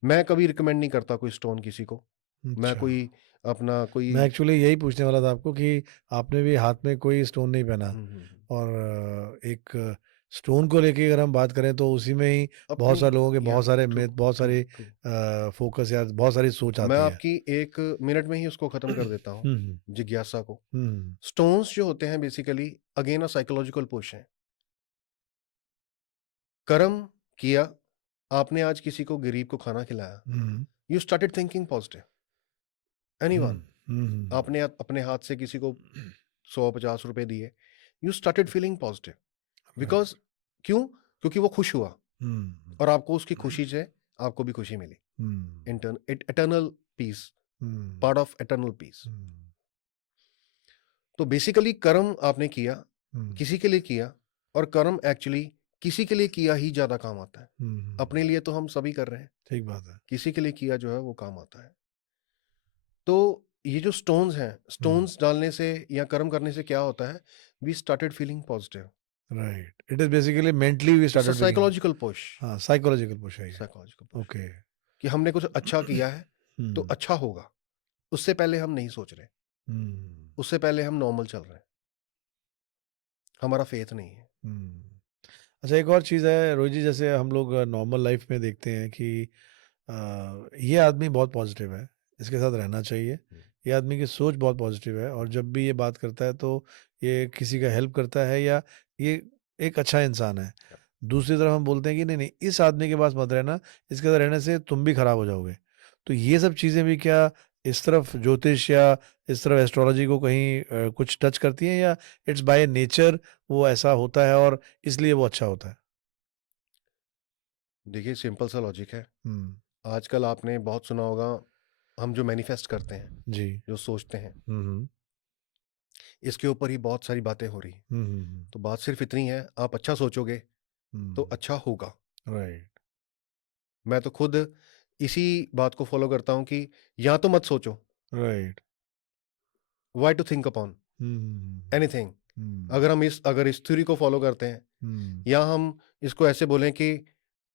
मैं कभी रिकमेंड नहीं करता कोई स्टोन किसी को। मैं अच्छा। कोई अपना कोई मैं एक्चुअली यही पूछने वाला था आपको कि आपने भी हाथ में कोई स्टोन नहीं पहना, हम्म, और एक स्टोन को लेके अगर हम बात करें तो उसी में ही बहुत अपनी सारे लोगों के या बहुत सारे ट्रू मिथ, बहुत ट्रू सारी ट्रू फोकस या बहुत सारी सोच मैं आती है। आपकी 1 मिनट में ही उसको खत्म कर देता हूँ, हम्म। जिज्ञासा को। हम्म। स्टोन्स जो होते हैं basically again a psychological push है। कर्म किया, आपने आज किसी को गरीब को खाना खिलाया, hmm. You started thinking positive. Anyone, hmm. आपने अपने हाथ से किसी को 100-50 रुपए दिए, you started feeling positive. Right. Because क्यों? क्योंकि वो खुश हुआ और आपको उसकी खुशी से आपको भी खुशी मिली। Eternal peace, part of eternal peace. तो बेसिकली कर्म आपने किया, किसी के लिए किया, और कर्म एक्चुअली किसी के लिए किया ही ज्यादा काम आता है। अपने लिए तो हम सभी कर रहे हैं, ठीक बात है। किसी के लिए किया जो है वो काम आता है। तो ये जो स्टोन्स हैं, स्टोन्स डालने से या कर्म करने से क्या होता है? We started feeling positive. Right, it is basically mentally we it's a started feeling. Psychological push. हाँ, साइकोलॉजिकल पुश है ये। Psychological push okay. कि हमने कुछ अच्छा किया है तो अच्छा होगा। उससे पहले हम नहीं सोच रहे, उससे पहले हम नॉर्मल चल रहे हैं, हमारा फेथ नहीं है। अच्छा, एक और चीज़ है रोहित जी, जैसे हम लोग नॉर्मल लाइफ में देखते हैं कि ये आदमी बहुत पॉजिटिव है, इसके साथ रहना चाहिए, ये आदमी की सोच बहुत पॉजिटिव है, और जब भी ये बात करता है तो ये किसी का हेल्प करता है, या ये एक अच्छा इंसान है। दूसरी तरफ हम बोलते हैं कि नहीं नहीं, इस आदमी के पास मत रहना, इसके साथ रहने से तुम भी खराब हो जाओगे। तो ये सब चीज़ें भी क्या इस तरफ ज्योतिष या इस तरफ एस्ट्रोलॉजी को कहीं कुछ टच करती हैं, या इट्स बाय नेचर वो ऐसा होता है और इसलिए वो अच्छा होता है? देखिए सिंपल सा लॉजिक है। हुँ। आजकल आपने बहुत सुना होगा, हम जो मैनिफेस्ट करते हैं, जी। जो सोचते हैं, हुँ, हुँ। इसके ऊपर ही बहुत सारी बातें हो रही। हुँ, हुँ, हुँ। तो बात सिर्फ इतनी है, आप अच्छा सोचोगे तो हुँ। अच्छा होगा। राइट। मैं तो खुद इसी बात को फॉलो करता हूँ कि या तो मत सोचो, right. Why to think upon hmm, hmm, hmm, anything. Hmm. अगर इस थ्योरी को फॉलो करते हैं, हुँ, या हम इसको ऐसे बोलें कि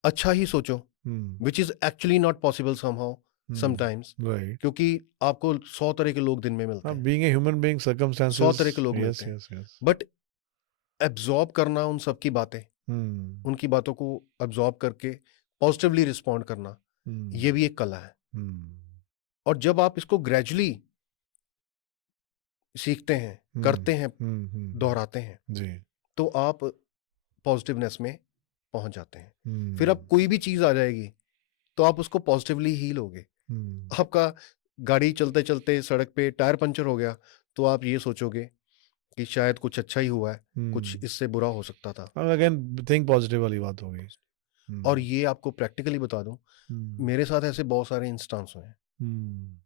अच्छा ही सोचो, hmm, which is actually not possible somehow, hmm. Sometimes, right. क्योंकि आपको 100 तरह के लोग दिन में मिलते हाँ, हैं, being a human being 100 circumstances. तरह के लोग यस, मिलते हैं। Yes, yes. बट एब्जॉर्ब करना उन सबकी बातें, हुँ, उनकी बातों को एब्जॉर्ब करके पॉजिटिवली रिस्पॉन्ड करना, हुँ, ये भी एक कला है। हुँ, और जब आप इसको ग्रेजुअली सीखते हैं, हुँ, करते हैं, हुँ, हुँ। दोहराते हैं, जी। तो आप पॉजिटिवनेस में पहुंच जाते हैं। फिर अब हुँ, कोई भी चीज आ जाएगी तो आप उसको पॉजिटिवली ही लोगे। हुँ, आपका गाड़ी चलते चलते सड़क पे टायर पंचर हो गया तो आप ये सोचोगे कि शायद कुछ अच्छा ही हुआ है, कुछ हुँ। इससे बुरा हो सकता था। अब अगेन थिंक पॉजिटिव वाली बात हो गई। और हुँ, ये आपको प्रैक्टिकली बता दूं, हुँ, मेरे साथ ऐसे बहुत सारे इंस्टेंस हुए हैं हुँ,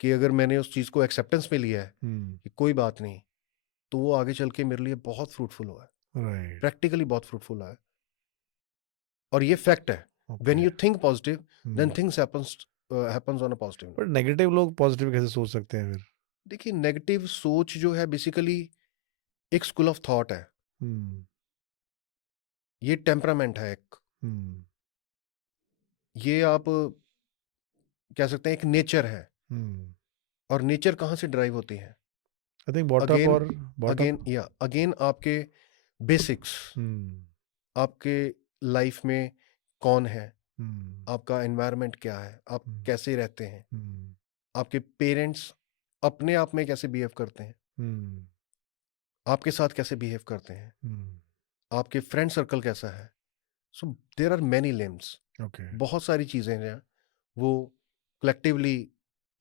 कि अगर मैंने उस चीज को एक्सेप्टेंस में लिया है हुँ। कि कोई बात नहीं, तो वो आगे चल के मेरे लिए बहुत फ्रूटफुल हुआ है। राइट, प्रैक्टिकली बहुत फ्रूटफुल है, और ये फैक्ट है। When okay. You think positive then things happens on a positive पर नोट। नेगेटिव लोग पॉजिटिव कैसे सोच सकते हैं फिर? देखिए, नेगेटिव सोच जो है बेसिकली एक स्कूल ऑफ थॉट है, हम्म, ये टेम्परामेंट है एक, हम्म, ये आप कह सकते हैं एक नेचर है। हम्म। और नेचर कहाँ से ड्राइव होती है? आई थिंक बॉटम अगेन, और बॉटम। अगेन आपके बेसिक्स, हम्म, आपके लाइफ में कौन है, हम्म, आपका एनवायरनमेंट क्या है, आप हम्म, कैसे रहते हैं, हम्म, आपके पेरेंट्स अपने आप में कैसे बिहेव करते हैं, हम्म, आपके साथ कैसे बिहेव करते हैं, हम्म, आपके फ्रेंड सर्कल कैसा है। So there are many limbs, okay. बहुत सारी चीज़ें हैं, वो कलेक्टिवली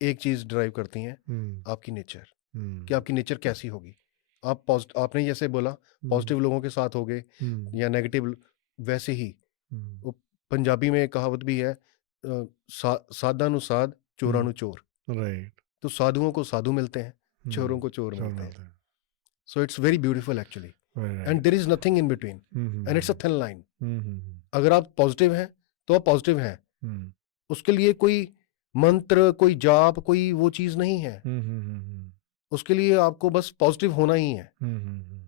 एक चीज़ ड्राइव करती हैं, हम्म, आपकी नेचर, कि हम्म, आपकी नेचर कैसी होगी। आप आपने जैसे बोला हम्म, पॉजिटिव लोगों के साथ होगे हम्म, या नेगेटिव, वैसे ही हम्म, वो पंजाबी में एक कहावत भी है, साधा नु साध चोरा नु चोर। राइट, तो साधुओं को साधु मिलते हैं, चोरों हम्म, को चोर चल मिलते हैं। मिलते हैं। So it's very beautiful actually, and right, there is nothing in between, and it's a hmm, thin line. Hmm, अगर आप पॉजिटिव हैं तो आप पॉजिटिव हैं, हम्म, उसके लिए कोई मंत्र, कोई जाप, कोई वो चीज़ नहीं है। हम्म, उसके लिए आपको बस पॉजिटिव होना ही है। हम्म,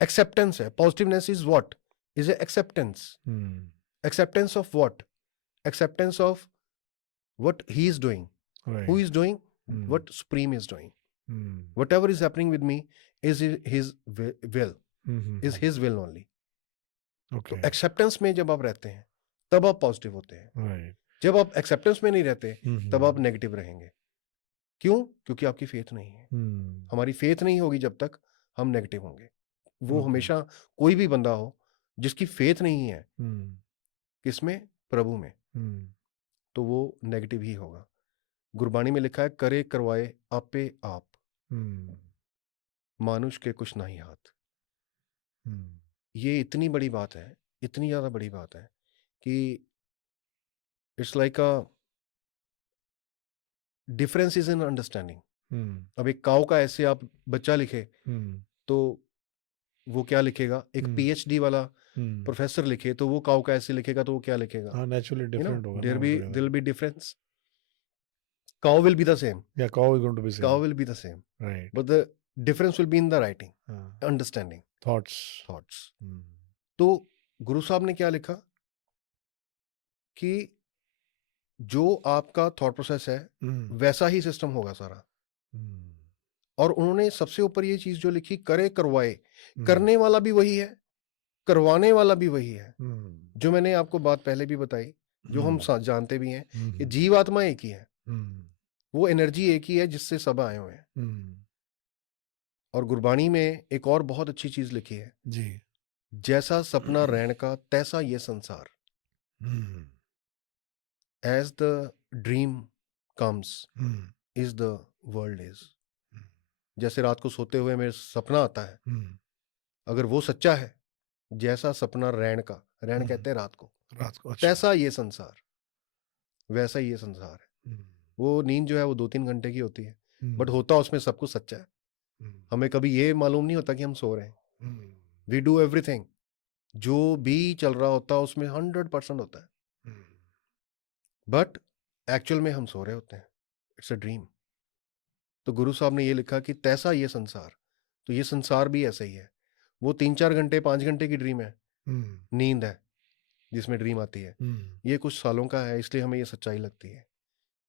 एक्सेप्टेंस है, positiveness is what, is a acceptance. Hmm, acceptance of what? Acceptance of what he is doing, who right, is doing hmm, what Supreme is doing. Hmm, Whatever is happening with me is his will, is hmm, his will only. तो okay, acceptance में जब आप रहते हैं तब आप positive होते हैं। राइट, जब आप एक्सेप्टेंस में नहीं रहते तब आप हम्म, नेगेटिव रहेंगे। क्यों? क्योंकि आपकी फेथ नहीं है। हम्म, हमारी फेथ नहीं होगी जब तक हम नेगेटिव होंगे। वो ओके, हमेशा, कोई भी बंदा हो जिसकी फेथ नहीं है हम्म, किसमें, प्रभु में, हम्म, तो वो नेगेटिव ही होगा। गुरबाणी में लिखा है, करे करवाए आपे आप, हम्म, मानुष के कुछ नहीं हाथ। हम्म, ये इतनी बड़ी बात है, इतनी ज़्यादा बड़ी बात है कि it's like a difference is in understanding. Hmm, अब एक काऊ का ऐसे आप बच्चा लिखे हम्म, तो वो क्या लिखेगा, एक हम्म, पीएचडी वाला हम्म, प्रोफेसर लिखे तो वो काऊ का ऐसे लिखेगा तो वो क्या लिखेगा? हाँ, नेचुरली यू नो, डिफरेंट होगा ना there altogether. Will be difference. Cow will be the same, Yeah, cow is going to be cow same. Will be the same, Right. But the difference will be in the writing, हाँ, understanding, thoughts. Thoughts. Hmm, तो गुरु साहब ने क्या लिखा कि जो आपका thought process है हम्म, वैसा ही सिस्टम होगा सारा। हम्म, और उन्होंने सबसे ऊपर ये चीज जो लिखी, करे करवाए, हम्म, करने वाला भी वही है, करवाने वाला भी वही है। हम्म, जो मैंने आपको बात पहले भी बताई, जो हम हम्म, जानते भी हैं कि हम्म, जीवात्मा एक ही है, हम्म, वो एनर्जी एक ही है जिससे सब आए हुए हैं। हम्म, और गुरबाणी में एक और बहुत अच्छी चीज लिखी है, जी, जैसा सपना रैण का तैसा ये संसार, hmm, as the dream comes hmm, is the world is. जैसे रात को सोते हुए मेरे सपना आता है, हम्म, अगर वो सच्चा है, जैसा सपना रैण का, रैण हम्म, कहते हैं रात को, रात को अच्छा। तैसा ये संसार, वैसा ही ये संसार है। हम्म, वो नींद जो है वो 2-3 घंटे की होती है, बट हम्म, होता उसमें सब कुछ सच्चा है। हम्म, हमें कभी ये मालूम नहीं होता कि हम सो रहे हैं। हम्म, वी डू एवरीथिंग, जो भी चल रहा होता है उसमें 100% होता है, हम्म, बट एक्चुअल में हम सो रहे होते हैं। It's a dream. तो गुरु साहब ने ये लिखा कि तैसा ये संसार, तो ये संसार भी ऐसा ही है। वो 3-4 घंटे 5 घंटे की ड्रीम है, हम्म, नींद है जिसमें ड्रीम आती है। हम्म, ये कुछ सालों का है, इसलिए हमें ये सच्चाई लगती है।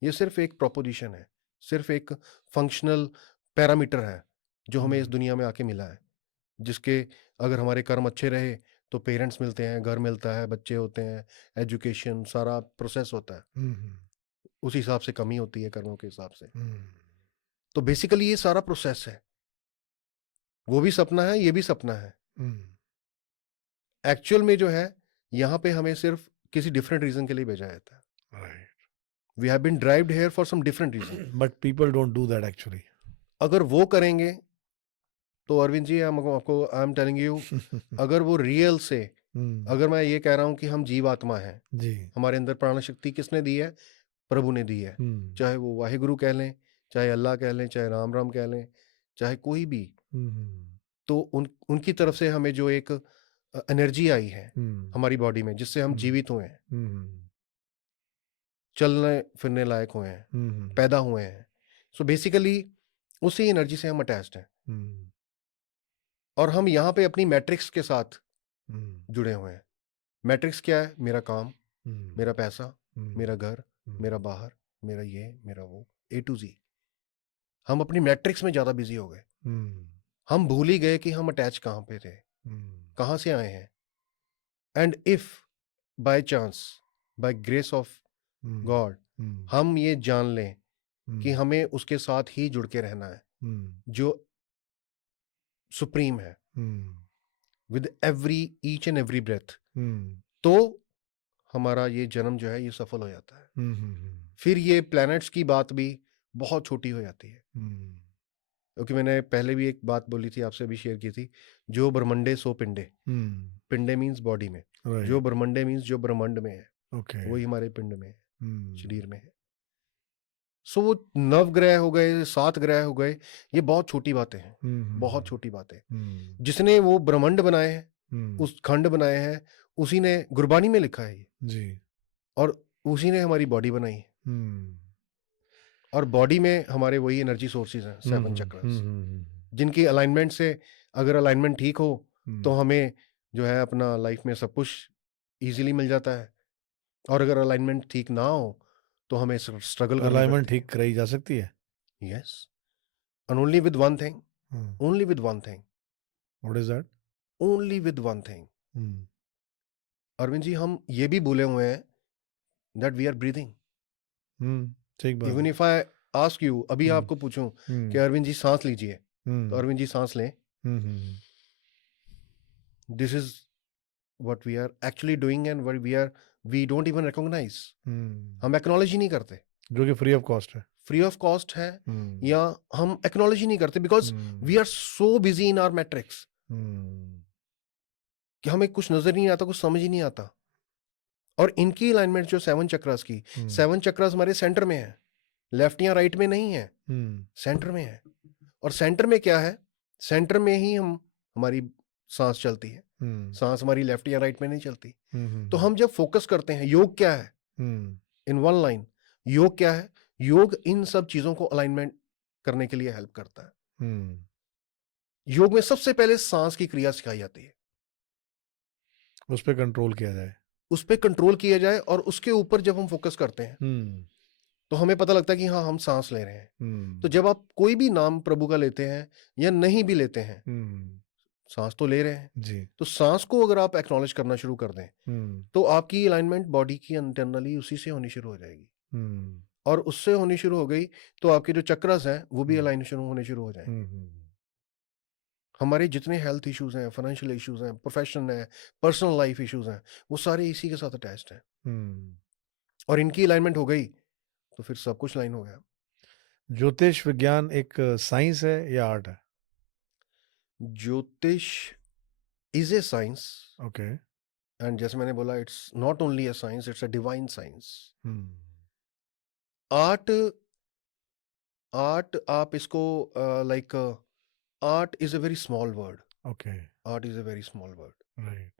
ये सिर्फ एक प्रोपोजिशन है, सिर्फ एक फंक्शनल पैरामीटर है जो हमें इस दुनिया में आके मिला है, जिसके अगर हमारे कर्म अच्छे रहे तो पेरेंट्स मिलते हैं, घर मिलता है, बच्चे होते हैं, एजुकेशन, सारा प्रोसेस होता है। हम्म, उस हिसाब से कमी होती है कर्मों के हिसाब से। हम्म, तो बेसिकली ये सारा प्रोसेस है, वो भी सपना है, ये भी सपना है। हम्म, एक्चुअल में जो है, यहाँ पे हमें सिर्फ किसी डिफरेंट रीजन के लिए भेजा जाता है। right. We have been drived here for some different reason. But people don't do that actually. अगर वो करेंगे तो अरविंद जी, आपको आई एम टेलिंग यू, अगर वो रियल से, हम्म, अगर मैं ये कह रहा हूँ कि हम जीवात्मा हैं, जी, हमारे अंदर प्राण शक्ति किसने दी है? प्रभु ने दी है। हम्म, चाहे वो वाहिगुरु कह लें, चाहे अल्लाह कह लें, चाहे राम राम कह लें, चाहे कोई भी, हम्म, तो उनकी तरफ से हमें जो एक एनर्जी आई है हमारी बॉडी में, जिससे हम जीवित हुए हैं, चलने फिरने लायक हुए हैं, पैदा हुए हैं। सो बेसिकली उसी एनर्जी से हम अटैच्ड हैं, और हम यहाँ पे अपनी मैट्रिक्स के साथ जुड़े हुए हैं। मैट्रिक्स क्या है? मेरा काम, मेरा पैसा, मेरा घर, मेरा बाहर, मेरा ये, मेरा वो, A to Z। हम अपनी मैट्रिक्स में ज्यादा बिजी हो गए, हम भूल ही गए कि हम अटैच कहाँ पे थे, कहाँ से आए हैं। And if by chance, by grace of God, हम ये जान लें कि हमें उसके साथ ही जुड़ के रहना है, जो सुप्रीम है, with every each and every breath, तो हमारा ये जन्म जो है ये सफल हो जाता है। फिर ये प्लैनेट्स की बात भी बहुत छोटी हो जाती है, क्योंकि मैंने पहले भी एक बात बोली थी, आपसे भी शेयर की थी, जो ब्रह्मंडे सो पिंडे। पिंडे मीन्स बॉडी में, जो ब्रह्मंडे मीन्स जो ब्रह्मांड में है, वही हमारे पिंड में है, शरीर में है। सो वो 9 ग्रह हो गए, 7 ग्रह हो गए, ये बहुत छोटी बातें हैं, बहुत छोटी बातें। जिसने वो ब्रह्मांड बनाए हैं, उस खंड बनाए हैं, उसी ने गुरबानी में लिखा है ये जी, और उसी ने हमारी बॉडी बनाई है। और बॉडी में हमारे वही एनर्जी सोर्सेज हैं, 7 चक्रास, जिनकी अलाइनमेंट से, अगर अलाइनमेंट ठीक हो तो हमें जो है अपना लाइफ में सब कुछ इजीली मिल जाता है, और अगर अलाइनमेंट ठीक ना हो तो हमें स्ट्रगल करनी अलाइनमेंट पड़ती है। ठीक कराई जा सकती है? Yes, and only with one thing, only with one thing, What is that? only with one thing। Arvind ji, हम ये भी भूले हुए हैं that we are breathing। ठीक बात Even है। if I ask you, अभी आपको पूछूं कि अरविंद जी सांस लीजिए, तो अरविंद जी सांस लें, this is what we are actually doing and what we don't even recognize। हम एक्नॉलेज ही नहीं करते, जो कि फ्री ऑफ कॉस्ट है। फ्री ऑफ कॉस्ट है, या हम एक्नॉलेज ही नहीं करते because we are so busy in our matrix कि हमें कुछ नजर नहीं आता, कुछ समझ ही नहीं आता। और इनकी अलाइनमेंट जो 7 चक्रास की, 7 चक्रास हमारे सेंटर में है, लेफ्ट या राइट में नहीं है, सेंटर में है। और सेंटर में क्या है? सेंटर में ही हमारी सांस चलती है, सांस हमारी लेफ्ट या राइट में नहीं चलती। तो हम जब फोकस करते हैं, योग क्या है? इन वन लाइन, योग क्या है? योग इन सब चीजों को अलाइनमेंट करने के लिए हेल्प करता है। योग में सबसे पहले सांस की क्रिया सिखाई जाती है, उस पर कंट्रोल किया जाए, उस पर कंट्रोल किया जाए, और उसके ऊपर जब हम फोकस करते हैं तो हमें पता लगता है कि हाँ, हम सांस ले रहे हैं। तो जब आप कोई भी नाम प्रभु का लेते हैं या नहीं भी लेते हैं, सांस तो ले रहे हैं जी। तो सांस को अगर आप एक्नॉलेज करना शुरू कर दें तो आपकी अलाइनमेंट बॉडी की इंटरनली उसी से होनी शुरू हो जाएगी, और उससे होनी शुरू हो गई तो आपके जो चक्रास हैं वो भी अलाइन शुरू होने शुरू हो जाएंगे। हमारे जितने हेल्थ इश्यूज हैं, फाइनेंशियल इश्यूज हैं, प्रोफेशन है, पर्सनल लाइफ इश्यूज हैं, वो सारे इसी के साथ अटैच्ड हैं। और इनकी अलाइनमेंट हो गई तो फिर सब कुछ लाइन हो गया। ज्योतिष विज्ञान एक साइंस है या आर्ट है? ज्योतिष is a science, okay, and जैसे मैंने बोला, it's not only a science, it's a divine science. Art, आप इसको like, art is a very small word. Okay, art is a very small word, right.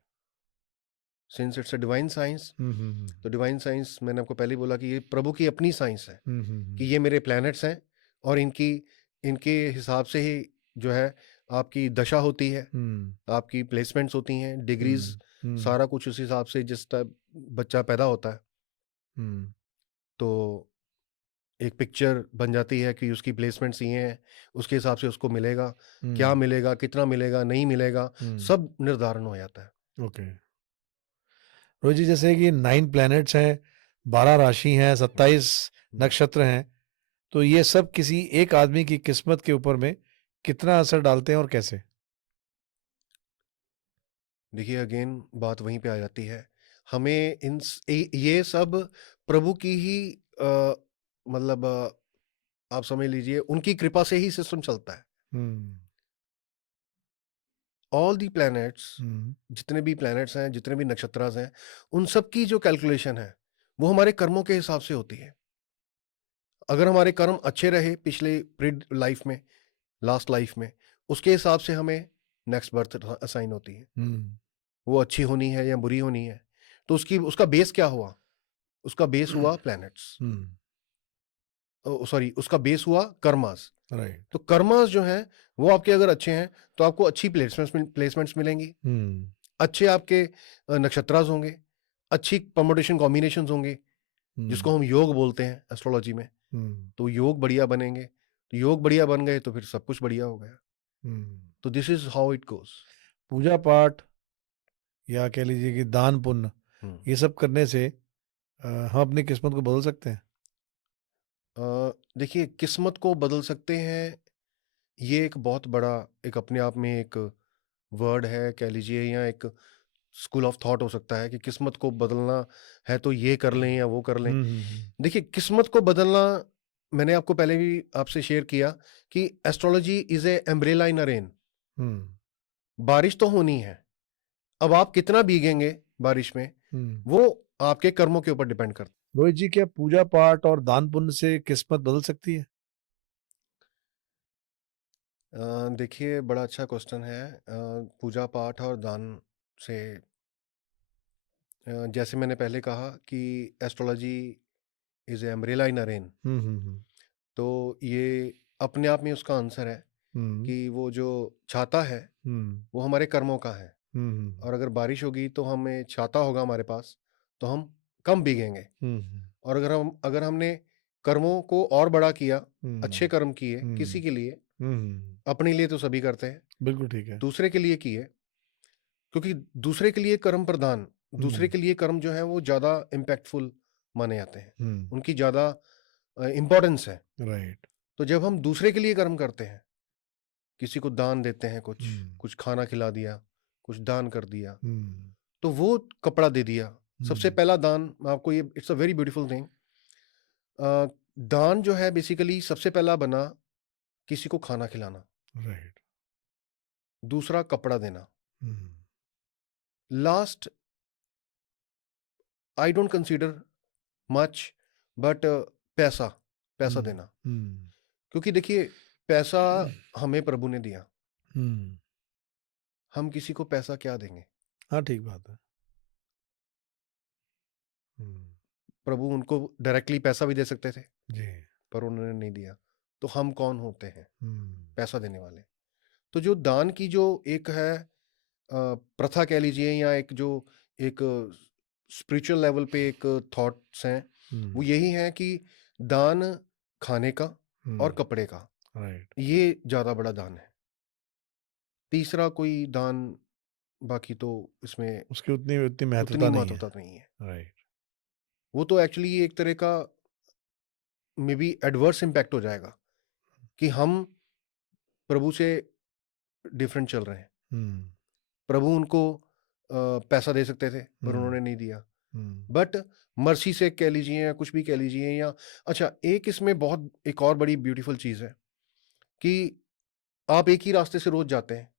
Since it's a divine science, तो divine science मैंने आपको पहले बोला कि ये प्रभु की अपनी साइंस है, कि ये मेरे प्लैनेट्स हैं और इनके हिसाब से ही जो है आपकी दशा होती है, आपकी प्लेसमेंट्स होती हैं, डिग्रीज, सारा कुछ उस हिसाब से जिस टाइप बच्चा पैदा होता है तो एक पिक्चर बन जाती है कि उसकी प्लेसमेंट्स ये हैं, उसके हिसाब से उसको मिलेगा, क्या मिलेगा, कितना मिलेगा, नहीं मिलेगा, सब निर्धारण हो जाता है। ओके रोहित जी, जैसे कि 9 प्लैनेट्स हैं, 12 राशि हैं, 27 नक्षत्र हैं, तो ये सब किसी एक आदमी की किस्मत के ऊपर में कितना असर डालते हैं और कैसे? देखिए, अगेन बात वहीं पे आ जाती है, हमें ये सब प्रभु की ही मतलब आप समझ लीजिए उनकी कृपा से ही सिस्टम चलता है। ऑल दी प्लैनेट्स, जितने भी प्लैनेट्स हैं, जितने भी नक्षत्रास हैं, उन सब की जो कैलकुलेशन है वो हमारे कर्मों के हिसाब से होती है। अगर हमारे कर्म अच्छे रहे पिछले प्रीड लाइफ में, लास्ट लाइफ में, उसके हिसाब से हमें नेक्स्ट बर्थ असाइन होती है, वो अच्छी होनी है या बुरी होनी है। तो उसका बेस क्या हुआ? उसका बेस हुआ प्लैनेट्स, सॉरी, उसका बेस हुआ कर्मास। राइट। तो कर्मास जो हैं वो आपके अगर अच्छे हैं तो आपको अच्छी प्लेसमेंट्स मिलेंगी, अच्छे आपके नक्षत्रास होंगे, अच्छी परमुटेशन कॉम्बिनेशंस होंगे, जिसको हम योग बोलते हैं एस्ट्रोलॉजी में। तो योग बढ़िया बनेंगे, तो योग बढ़िया बन गए तो फिर सब कुछ बढ़िया हो गया। तो this is how it goes. पूजा पाठ या कह लीजिए कि दान पुण्य, ये सब करने से हम अपनी किस्मत को बदल सकते हैं। देखिए, किस्मत को बदल सकते हैं, ये एक बहुत बड़ा, एक अपने आप में एक वर्ड है कह लीजिए, या एक स्कूल ऑफ थॉट हो सकता है कि किस्मत को बदलना है तो ये कर लें या वो कर लें। देखिए, किस्मत को बदलना, मैंने आपको पहले भी आपसे शेयर किया कि astrology is a umbrella in a rain. बारिश तो होनी है, अब आप कितना भीगेंगे बारिश में वो आपके कर्मों के ऊपर डिपेंड करता है। रोहित जी, क्या पूजा पाठ और दान पुण्य से किस्मत बदल सकती है? देखिए, बड़ा अच्छा क्वेश्चन है। पूजा पाठ और दान से, जैसे मैंने पहले कहा कि astrology is a umbrella in a rain, तो ये अपने आप में उसका आंसर है कि वो जो छाता है वो हमारे कर्मों का है, और अगर बारिश होगी तो हमें छाता होगा हमारे पास तो हम कम भीगेंगे। और अगर हमने कर्मों को और बड़ा किया, अच्छे कर्म किए किसी के लिए, अपने लिए तो सभी करते हैं, बिल्कुल ठीक है। दूसरे के लिए किए, क्योंकि दूसरे के लिए कर्म प्रदान, दूसरे के लिए कर्म जो है वो ज्यादा इम्पैक्टफुल माने जाते हैं, उनकी ज्यादा इम्पोर्टेंस है। राइट। तो जब हम दूसरे के लिए कर्म करते हैं, किसी को दान देते हैं, कुछ खाना खिला दिया, कुछ दान कर दिया, तो वो कपड़ा दे दिया, सबसे पहला दान आपको, ये it's a very beautiful thing. दान जो है बेसिकली सबसे पहला बना किसी को खाना खिलाना, राइट। दूसरा कपड़ा देना, last I don't consider much, but पैसा देना। क्योंकि देखिए, पैसा हमें प्रभु ने दिया, हम किसी को पैसा क्या देंगे? हाँ, ठीक बात है। प्रभु उनको डायरेक्टली पैसा भी दे सकते थे, जी। पर उन्होंने नहीं दिया। तो हम कौन होते हैं पैसा देने वाले? तो जो दान की जो एक है प्रथा कह लीजिए, या एक जो एक स्पिरिचुअल लेवल पे एक थॉट्स हैं, वो यही है कि दान खाने का और कपड़े का, राइट। ये ज्यादा बड़ा दान है। तीसरा कोई दान बाकी तो इसमें उसकी उतनी महत्वता उतनी नहीं है। महत्वता नहीं है। राइट। वो तो एक्चुअली एक तरह का मे बी एडवर्स इम्पैक्ट हो जाएगा कि हम प्रभु से डिफरेंट चल रहे हैं। प्रभु उनको पैसा दे सकते थे पर उन्होंने नहीं दिया, बट मर्सी से कह लीजिए या कुछ भी कह लीजिए, या अच्छा, एक इसमें बहुत एक और बड़ी ब्यूटीफुल चीज है कि आप एक ही रास्ते से रोज जाते हैं,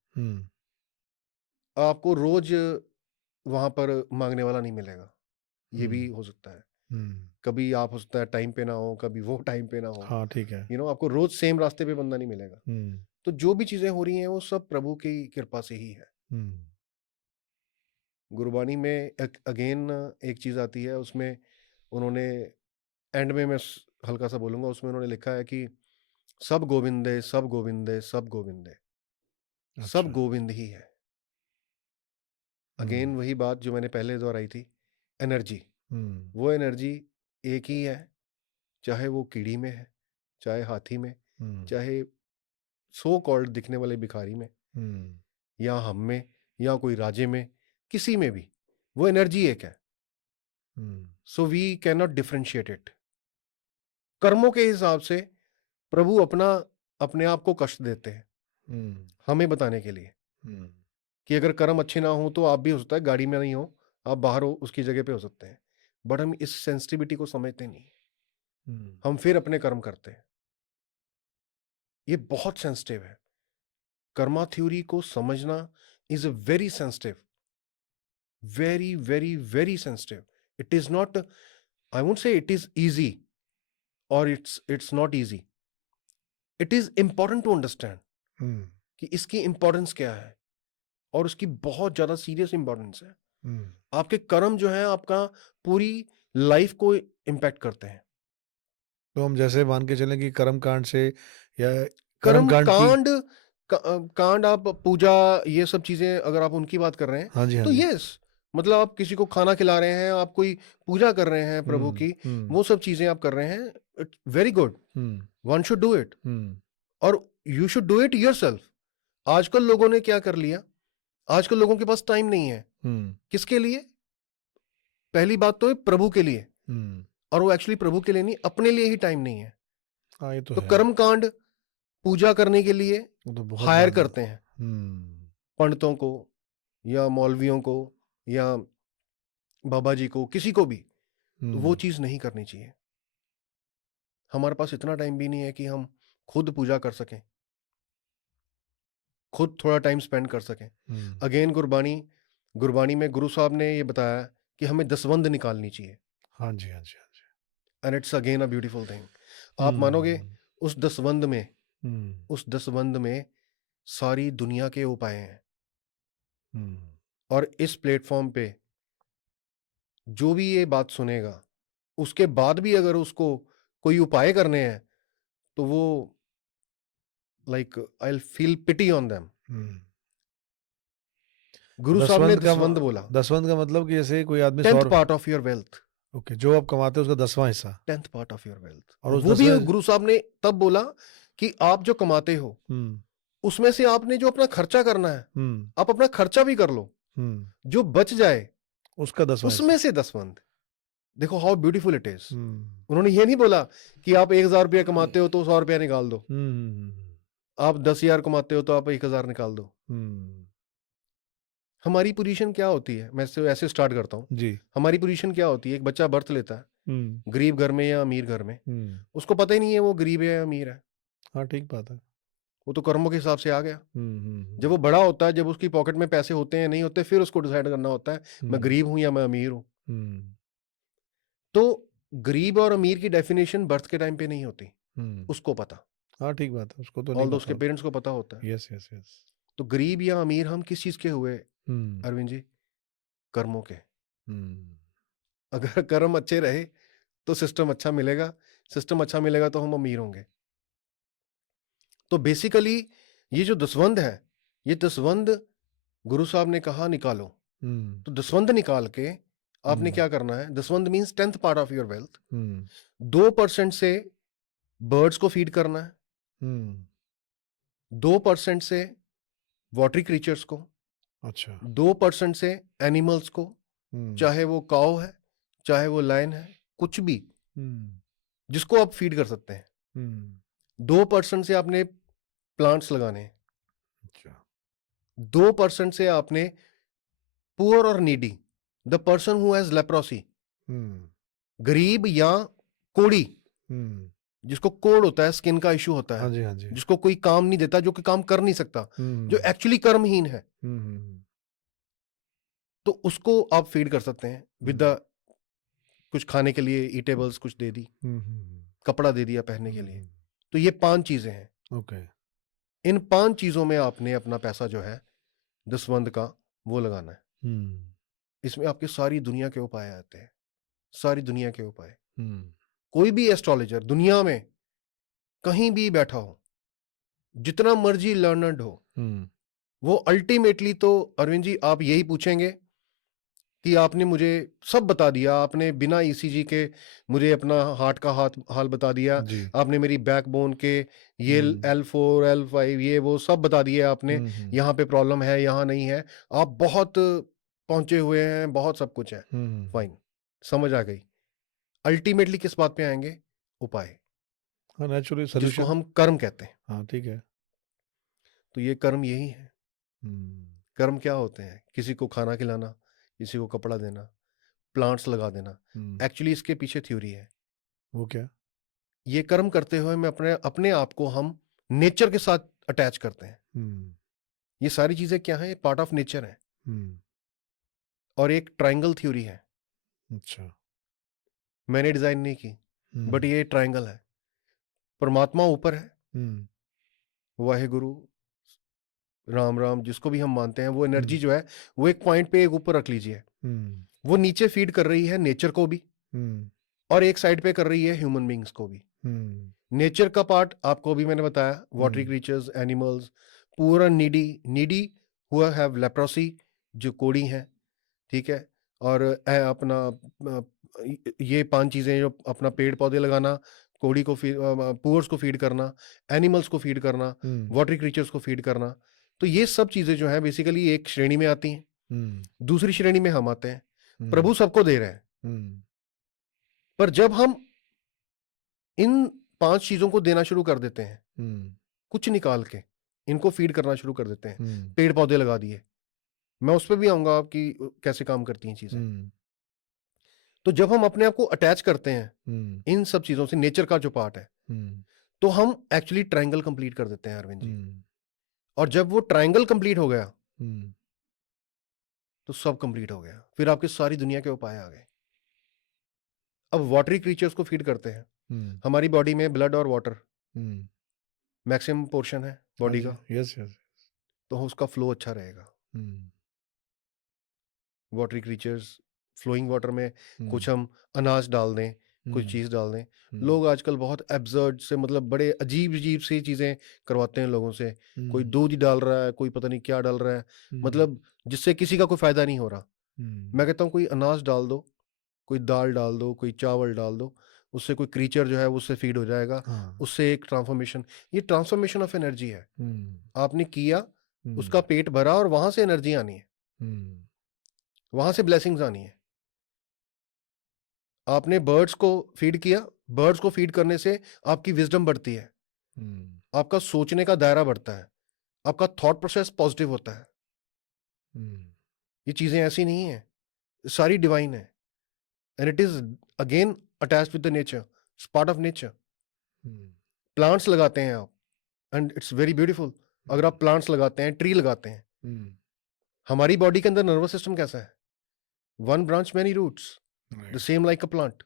आपको रोज वहां पर मांगने वाला नहीं मिलेगा, ये भी हो सकता है। कभी आप हो सकता है टाइम पे ना हो, कभी वो टाइम पे ना हो, हाँ, ठीक है। आपको रोज सेम रास्ते पे बंदा नहीं मिलेगा। तो जो भी चीजें हो रही हैं वो सब प्रभु की कृपा से ही है। गुरबानी में अगेन एक चीज आती है, उसमें उन्होंने एंड में मैं हल्का सा बोलूंगा, उसमें उन्होंने लिखा है कि सब गोविंदे सब गोविंदे सब गोविंदे, सब गोविंद ही है। अगेन वही बात जो मैंने पहले दोहराई थी, एनर्जी, वो एनर्जी एक ही है, चाहे वो कीड़ी में है, चाहे हाथी में, चाहे सो कॉल्ड दिखने वाले भिखारी में, या हम में, या कोई राजे में, किसी में भी वो एनर्जी एक है। So we can not differentiate it. कर्मों के हिसाब से प्रभु अपने आप को कष्ट देते हैं हमें बताने के लिए कि अगर कर्म अच्छे ना हो तो आप भी हो सकता है गाड़ी में नहीं हो, आप बाहर हो, उसकी जगह पे हो सकते हैं, बट हम इस सेंसिटिविटी को समझते नहीं, हम फिर अपने कर्म करते हैं। ये बहुत सेंसिटिव है, कर्मा थ्योरी को समझना is a very sensitive, very very very sensitive. It is not, I won't say it is easy और it's not easy, it is important to understand कि इसकी इंपॉर्टेंस क्या है। और उसकी बहुत ज़्यादा सीरियस इंपॉर्टेंस है। हम्म, आपके कर्म जो है आपका पूरी लाइफ को इम्पैक्ट करते हैं। तो हम जैसे मान के चलें कि कर्म कांड से या कर्म कर्म कांड की। कांड कांड आप पूजा ये सब चीज़ें अगर आप उनकी बात कर रहे हैं हाँ जी, हाँ तो जी। यस, मतलब आप किसी को खाना खिला रहे हैं, आप कोई पूजा कर रहे हैं प्रभु हम्म, की, हम्म, वो सब चीज़ें आप कर रहे हैं, it very good, hmm, one should do it, hmm, और you should do it yourself. आजकल लोगों ने क्या कर लिया, आजकल लोगों के पास टाइम नहीं है। हम्म, किसके लिए? पहली बात तो है प्रभु के लिए, हम्म। और वो एक्चुअली प्रभु के लिए नहीं, अपने लिए ही टाइम नहीं है। हाँ, ये तो तो है। कर्म कांड पूजा करने के लिए वो तो बहुत हायर बाद में। करते हैं हम्म, पंडितों को या मौलवियों को या बाबा जी को, किसी को भी। तो वो हम्म, चीज़ नहीं करनी चाहिए। हमारे पास इतना टाइम भी नहीं है कि हम खुद पूजा कर सकें, खुद थोड़ा टाइम स्पेंड कर सकें। हम्म। अगेन गुरबानी, गुरबानी में गुरु साहब ने ये बताया कि हमें दसवंध निकालनी चाहिए, हाँ जी, हाँ जी, हाँ जी। And it's again a beautiful thing. आप मानोगे, हम्म, उस दसवंध में, हम्म, उस दसवंध में सारी दुनिया के उपाय हैं, हम्म, और इस प्लेटफॉर्म पे जो भी ये बात सुनेगा, उसके बाद भी अगर उसको कोई उपाय करने हैं, तो वो like I will feel pity on them. Hmm. गुरु साहब ने दसवंध बोला, दसवंध का मतलब कि जैसे कोई आदमी 10th part of your wealth, okay, जो आप कमाते हैं उसका 10वां हिस्सा। 10th part of your wealth. और और उस वो भी 10वें। गुरु साहब ने तब बोला कि आप जो कमाते हो हम्म, उसमें से आपने जो अपना खर्चा करना है, हम्म, आप अपना खर्चा भी कर लो, हम्म। जो बच जाए उसका 10वां उसमें हिस्सा। से दसवंध। देखो हाउ ब्यूटीफुल इट इज। हम्म, उन्होंने ये नहीं बोला कि आप 1,000 रुपया कमाते हो तो 100 रुपया निकाल दो, हम्म, आप 10,000 कमाते हो तो आप 1,000 निकाल दो। हम्म। हमारी पोजीशन क्या होती है, मैं इससे ऐसे स्टार्ट करता हूँ। जी। हमारी पोजीशन क्या होती है, एक बच्चा बर्थ लेता है हम्म, गरीब घर में या अमीर घर में, हम्म। उसको पता ही नहीं है वो गरीब है या अमीर है, हाँ, ठीक बात है। वो तो कर्मों के हिसाब से आ गया। हम्म, जब वो बड़ा होता है, जब उसकी पॉकेट में पैसे होते हैं नहीं होते, फिर उसको डिसाइड करना होता है मैं हम्म, गरीब हूं या मैं अमीर हूं। हम्म, तो गरीब और अमीर की डेफिनेशन बर्थ के टाइम पे नहीं होती, हम्म। उसको पता, हाँ, ठीक बात है, उसको तो नहीं ऑल दो पता उसके होता। पेरेंट्स को पता होता है। Yes, yes, yes. तो गरीब या अमीर हम किस चीज के हुए हम्म, अरविंद जी? कर्मों के। हम्म, अगर कर्म अच्छे रहे तो सिस्टम अच्छा मिलेगा, सिस्टम अच्छा मिलेगा तो हम अमीर होंगे। तो बेसिकली ये जो दसवंध है, ये दसवंध गुरु साहब ने कहा निकालो। हम्म, तो दसवंध निकाल के आपने हम्म, क्या करना है, दसवंध means 10th part of your wealth, hmm, 2% से बर्ड्स को फीड करना है, हम्म। 2% से वाटरी क्रीचर्स को, अच्छा। 2% से एनिमल्स को, हम्म, चाहे वो काऊ है, चाहे वो लायन है, कुछ भी हम्म, जिसको आप फीड कर सकते हैं। हम्म। 2% से आपने प्लांट्स लगाने हैं, अच्छा। 2% से आपने पुअर और needy, the person who has leprosy, hmm, गरीब या कोड़ी, हम्म। जिसको कोड़ होता है, स्किन का इशू होता हाँ है, जी, हाँ जी। जिसको कोई काम नहीं देता, जो कि काम कर नहीं सकता, जो हम्म, एक्चुअली कर्महीन है, हम्म, तो उसको आप फीड कर सकते हैं विद हम्म, द कुछ खाने के लिए ईटेबल्स कुछ दे दी, हम्म, कपड़ा दे दिया पहनने के लिए। हम्म। तो ये 5 चीजें हैं। ओके। इन 5 चीजों में आपने अपना पैसा जो है दसवंध का वो लगाना है। हम्म, इसमें आपके सारी दुनिया के उपाय आते हैं, सारी दुनिया के उपाय। हम्म, कोई भी एस्ट्रोलॉजर दुनिया में कहीं भी बैठा हो, जितना मर्जी लर्नड हो, हम्म, वो अल्टीमेटली तो अरविंद जी आप यही पूछेंगे कि आपने मुझे सब बता दिया, आपने बिना ईसीजी के मुझे अपना हार्ट का हाल बता दिया, जी। आपने मेरी बैकबोन के ये हम्म, L4 L5 ये वो सब बता दिया आपने, हम्म, यहाँ पे प्रॉब्लम है यहाँ नहीं है, आप बहुत पहुंचे हुए हैं, बहुत सब कुछ है, हम्म। फाइन, समझ आ गई। अल्टीमेटली किस बात पे आएंगे? उपाय, हाँ, नेचुरली जिसको सोल्यूशन। हम कर्म कहते हैं। हाँ, ठीक है। तो ये कर्म यही है। हम्म, कर्म क्या होते हैं? किसी को खाना खिलाना, किसी को कपड़ा देना, प्लांट्स लगा देना। हम्म। एक्चुअली इसके पीछे थ्योरी है। वो क्या? ये कर्म करते हुए मैं अपने अपने आप को हम नेचर के साथ अटैच करते हैं। हम्म, ये सारी चीजें क्या है, पार्ट ऑफ नेचर है। हम्म। और एक ट्रायंगल थ्योरी है, अच्छा। मैंने डिजाइन नहीं की, बट हम्म, ये ट्रायंगल है। परमात्मा ऊपर है, हम्म, वाहे गुरु राम राम जिसको भी हम मानते हैं, वो एनर्जी हम्म, जो है वो एक पॉइंट पे एक ऊपर रख लीजिए, हम्म, वो नीचे फीड कर रही है नेचर को भी, हम्म, और एक साइड पे कर रही है ह्यूमन बींग्स को भी। हम्म, नेचर का पार्ट आपको अभी मैंने बताया, वाटरी हम्म, क्रीचर्स, एनिमल्स, पूरा नीडी नीडी हुआ हैव लेप्रोसी, जो कोड़ी हैं, ठीक है। और अपना ये 5 चीज़ें जो अपना पेड़ पौधे लगाना, कोड़ी को फीड, पुअर्स को फीड करना, एनिमल्स को फीड करना, हम्म, वाटरी क्रीचर्स को फीड करना, तो ये सब चीज़ें जो हैं बेसिकली एक श्रेणी में आती हैं। हम्म, दूसरी श्रेणी में हम आते हैं। हम्म, प्रभु सबको दे रहे हैं, हम्म, पर जब हम इन 5 चीज़ों को देना शुरू कर देते हैं, हम्म, कुछ निकाल के इनको फीड करना शुरू कर देते हैं, हम्म, पेड़ पौधे लगा दिए, मैं उस पे भी आऊँगा कि कैसे काम करती हैं चीज़ें। हम्म, तो जब हम अपने आप को अटैच करते हैं हम्म, इन सब चीज़ों से, नेचर का जो पार्ट है, हम्म, तो हम एक्चुअली ट्रायंगल कंप्लीट कर देते हैं अरविंद जी। हम्म, और जब वो ट्रायंगल कंप्लीट हो गया, हम्म, तो सब कंप्लीट हो गया, फिर आपकी सारी दुनिया के उपाय आ गए। अब वाटरी क्रीचर्स को फीड करते हैं, हम्म, हमारी बॉडी में ब्लड और वाटर हम्म, मैक्सिमम पोर्शन है हाँ बॉडी जी, का, यस यस, तो उसका फ्लो अच्छा रहेगा। हम्म, वाटरी क्रीचर्स, फ्लोइंग वाटर में हम्म, कुछ हम अनाज डाल दें, कुछ हम्म, चीज़ डाल दें। हम्म, लोग आजकल बहुत एब्सर्ड से, मतलब बड़े अजीब अजीब सी चीज़ें करवाते हैं लोगों से। कोई हम्म, दूध ही डाल रहा है, कोई पता नहीं क्या डाल रहा है, हम्म, मतलब जिससे किसी का कोई फ़ायदा नहीं हो रहा। हम्म, मैं कहता हूँ कोई अनाज डाल दो, कोई दाल डाल दो, कोई चावल डाल दो, उससे कोई क्रीचर जो है वो उससे फीड हो जाएगा, हाँ, उससे एक ट्रांसफॉर्मेशन, ये ट्रांसफॉर्मेशन ऑफ एनर्जी है। हम्म, आपने किया, हम्म, उसका पेट भरा और वहाँ से एनर्जी आनी है, हम्म, वहाँ से ब्लेसिंग्स आनी है। आपने बर्ड्स को फीड किया, बर्ड्स को फीड करने से आपकी विजडम बढ़ती है, हम्म, आपका सोचने का दायरा बढ़ता है, आपका थॉट प्रोसेस पॉजिटिव होता है। हम्म, ये चीज़ें ऐसी नहीं है, सारी डिवाइन है, and it is again attached with the nature, it's part of nature. Hmm, plants लगाते हैं आप, एंड इट्स वेरी ब्यूटीफुल। अगर आप प्लांट्स लगाते हैं, ट्री लगाते हैं, हम्म, हमारी बॉडी के अंदर नर्वस सिस्टम कैसा है? One branch many roots, the right, same like a plant.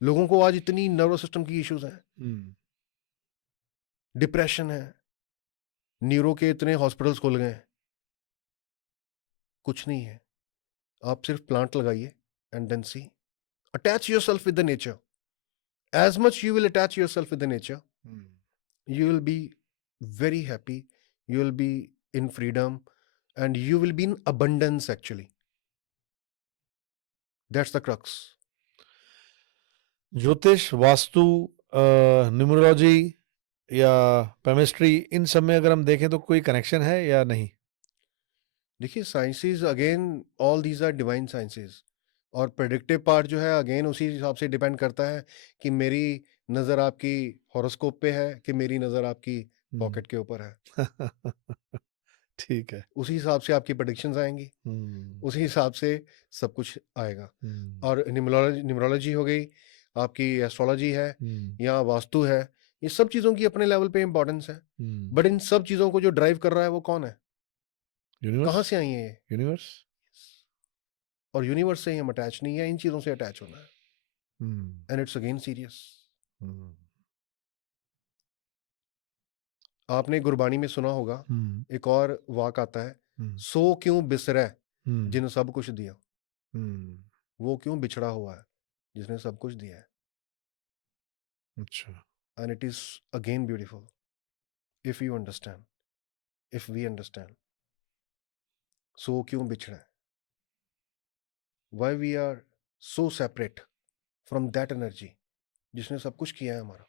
लोगों को आज इतनी नर्वस सिस्टम की इश्यूज हैं, हम्म, डिप्रेशन है, न्यूरो के इतने हॉस्पिटल्स खुल गए हैं, कुछ नहीं है। आप सिर्फ प्लांट लगाइए, and then see, attach yourself with the nature. As much you will attach yourself with the nature, hmm, you will be very happy, you will be in freedom, and you will be in abundance actually. That's the crux. ज्योतिष, vastu, numerology या chemistry, इन सब में अगर हम देखें तो कोई connection है या नहीं? देखिए, sciences again, all these are divine sciences, और प्रेडिक्टिव पार्ट जो है अगेन उसी हिसाब से डिपेंड करता है कि मेरी नज़र आपकी हॉरोस्कोप पे है कि मेरी नज़र आपकी हम्म, पॉकेट के ऊपर है। ठीक है, उसी हिसाब से आपकी प्रेडिक्शंस आएंगी, हम्म, उसी हिसाब से सब कुछ आएगा। हम्म, और न्यूमरोलॉजी हो गई, आपकी एस्ट्रोलॉजी है, हम्म, या वास्तु है, ये सब चीज़ों की अपने लेवल पे इंपॉर्टेंस है। हम्म, बट इन सब चीज़ों को जो ड्राइव कर रहा है वो कौन है? यूनिवर्स, कहाँ से आई है ये? यूनिवर्स, और यूनिवर्स से ही हम अटैच नहीं है, इन चीज़ों से अटैच होना है, हम्म, एंड इट्स अगेन सीरियस। हम्म, आपने गुरबानी में सुना होगा, हम्म, एक और वाक आता है, हम्म, सो क्यों बिसरै हम्म, जिन सब कुछ दिया, हम्म, वो क्यों बिछड़ा हुआ है जिसने सब कुछ दिया है। अच्छा, and it is again beautiful if you understand, if we understand, so क्यों बिछड़ा है, why we are so separate from that energy जिसने सब कुछ किया है हमारा,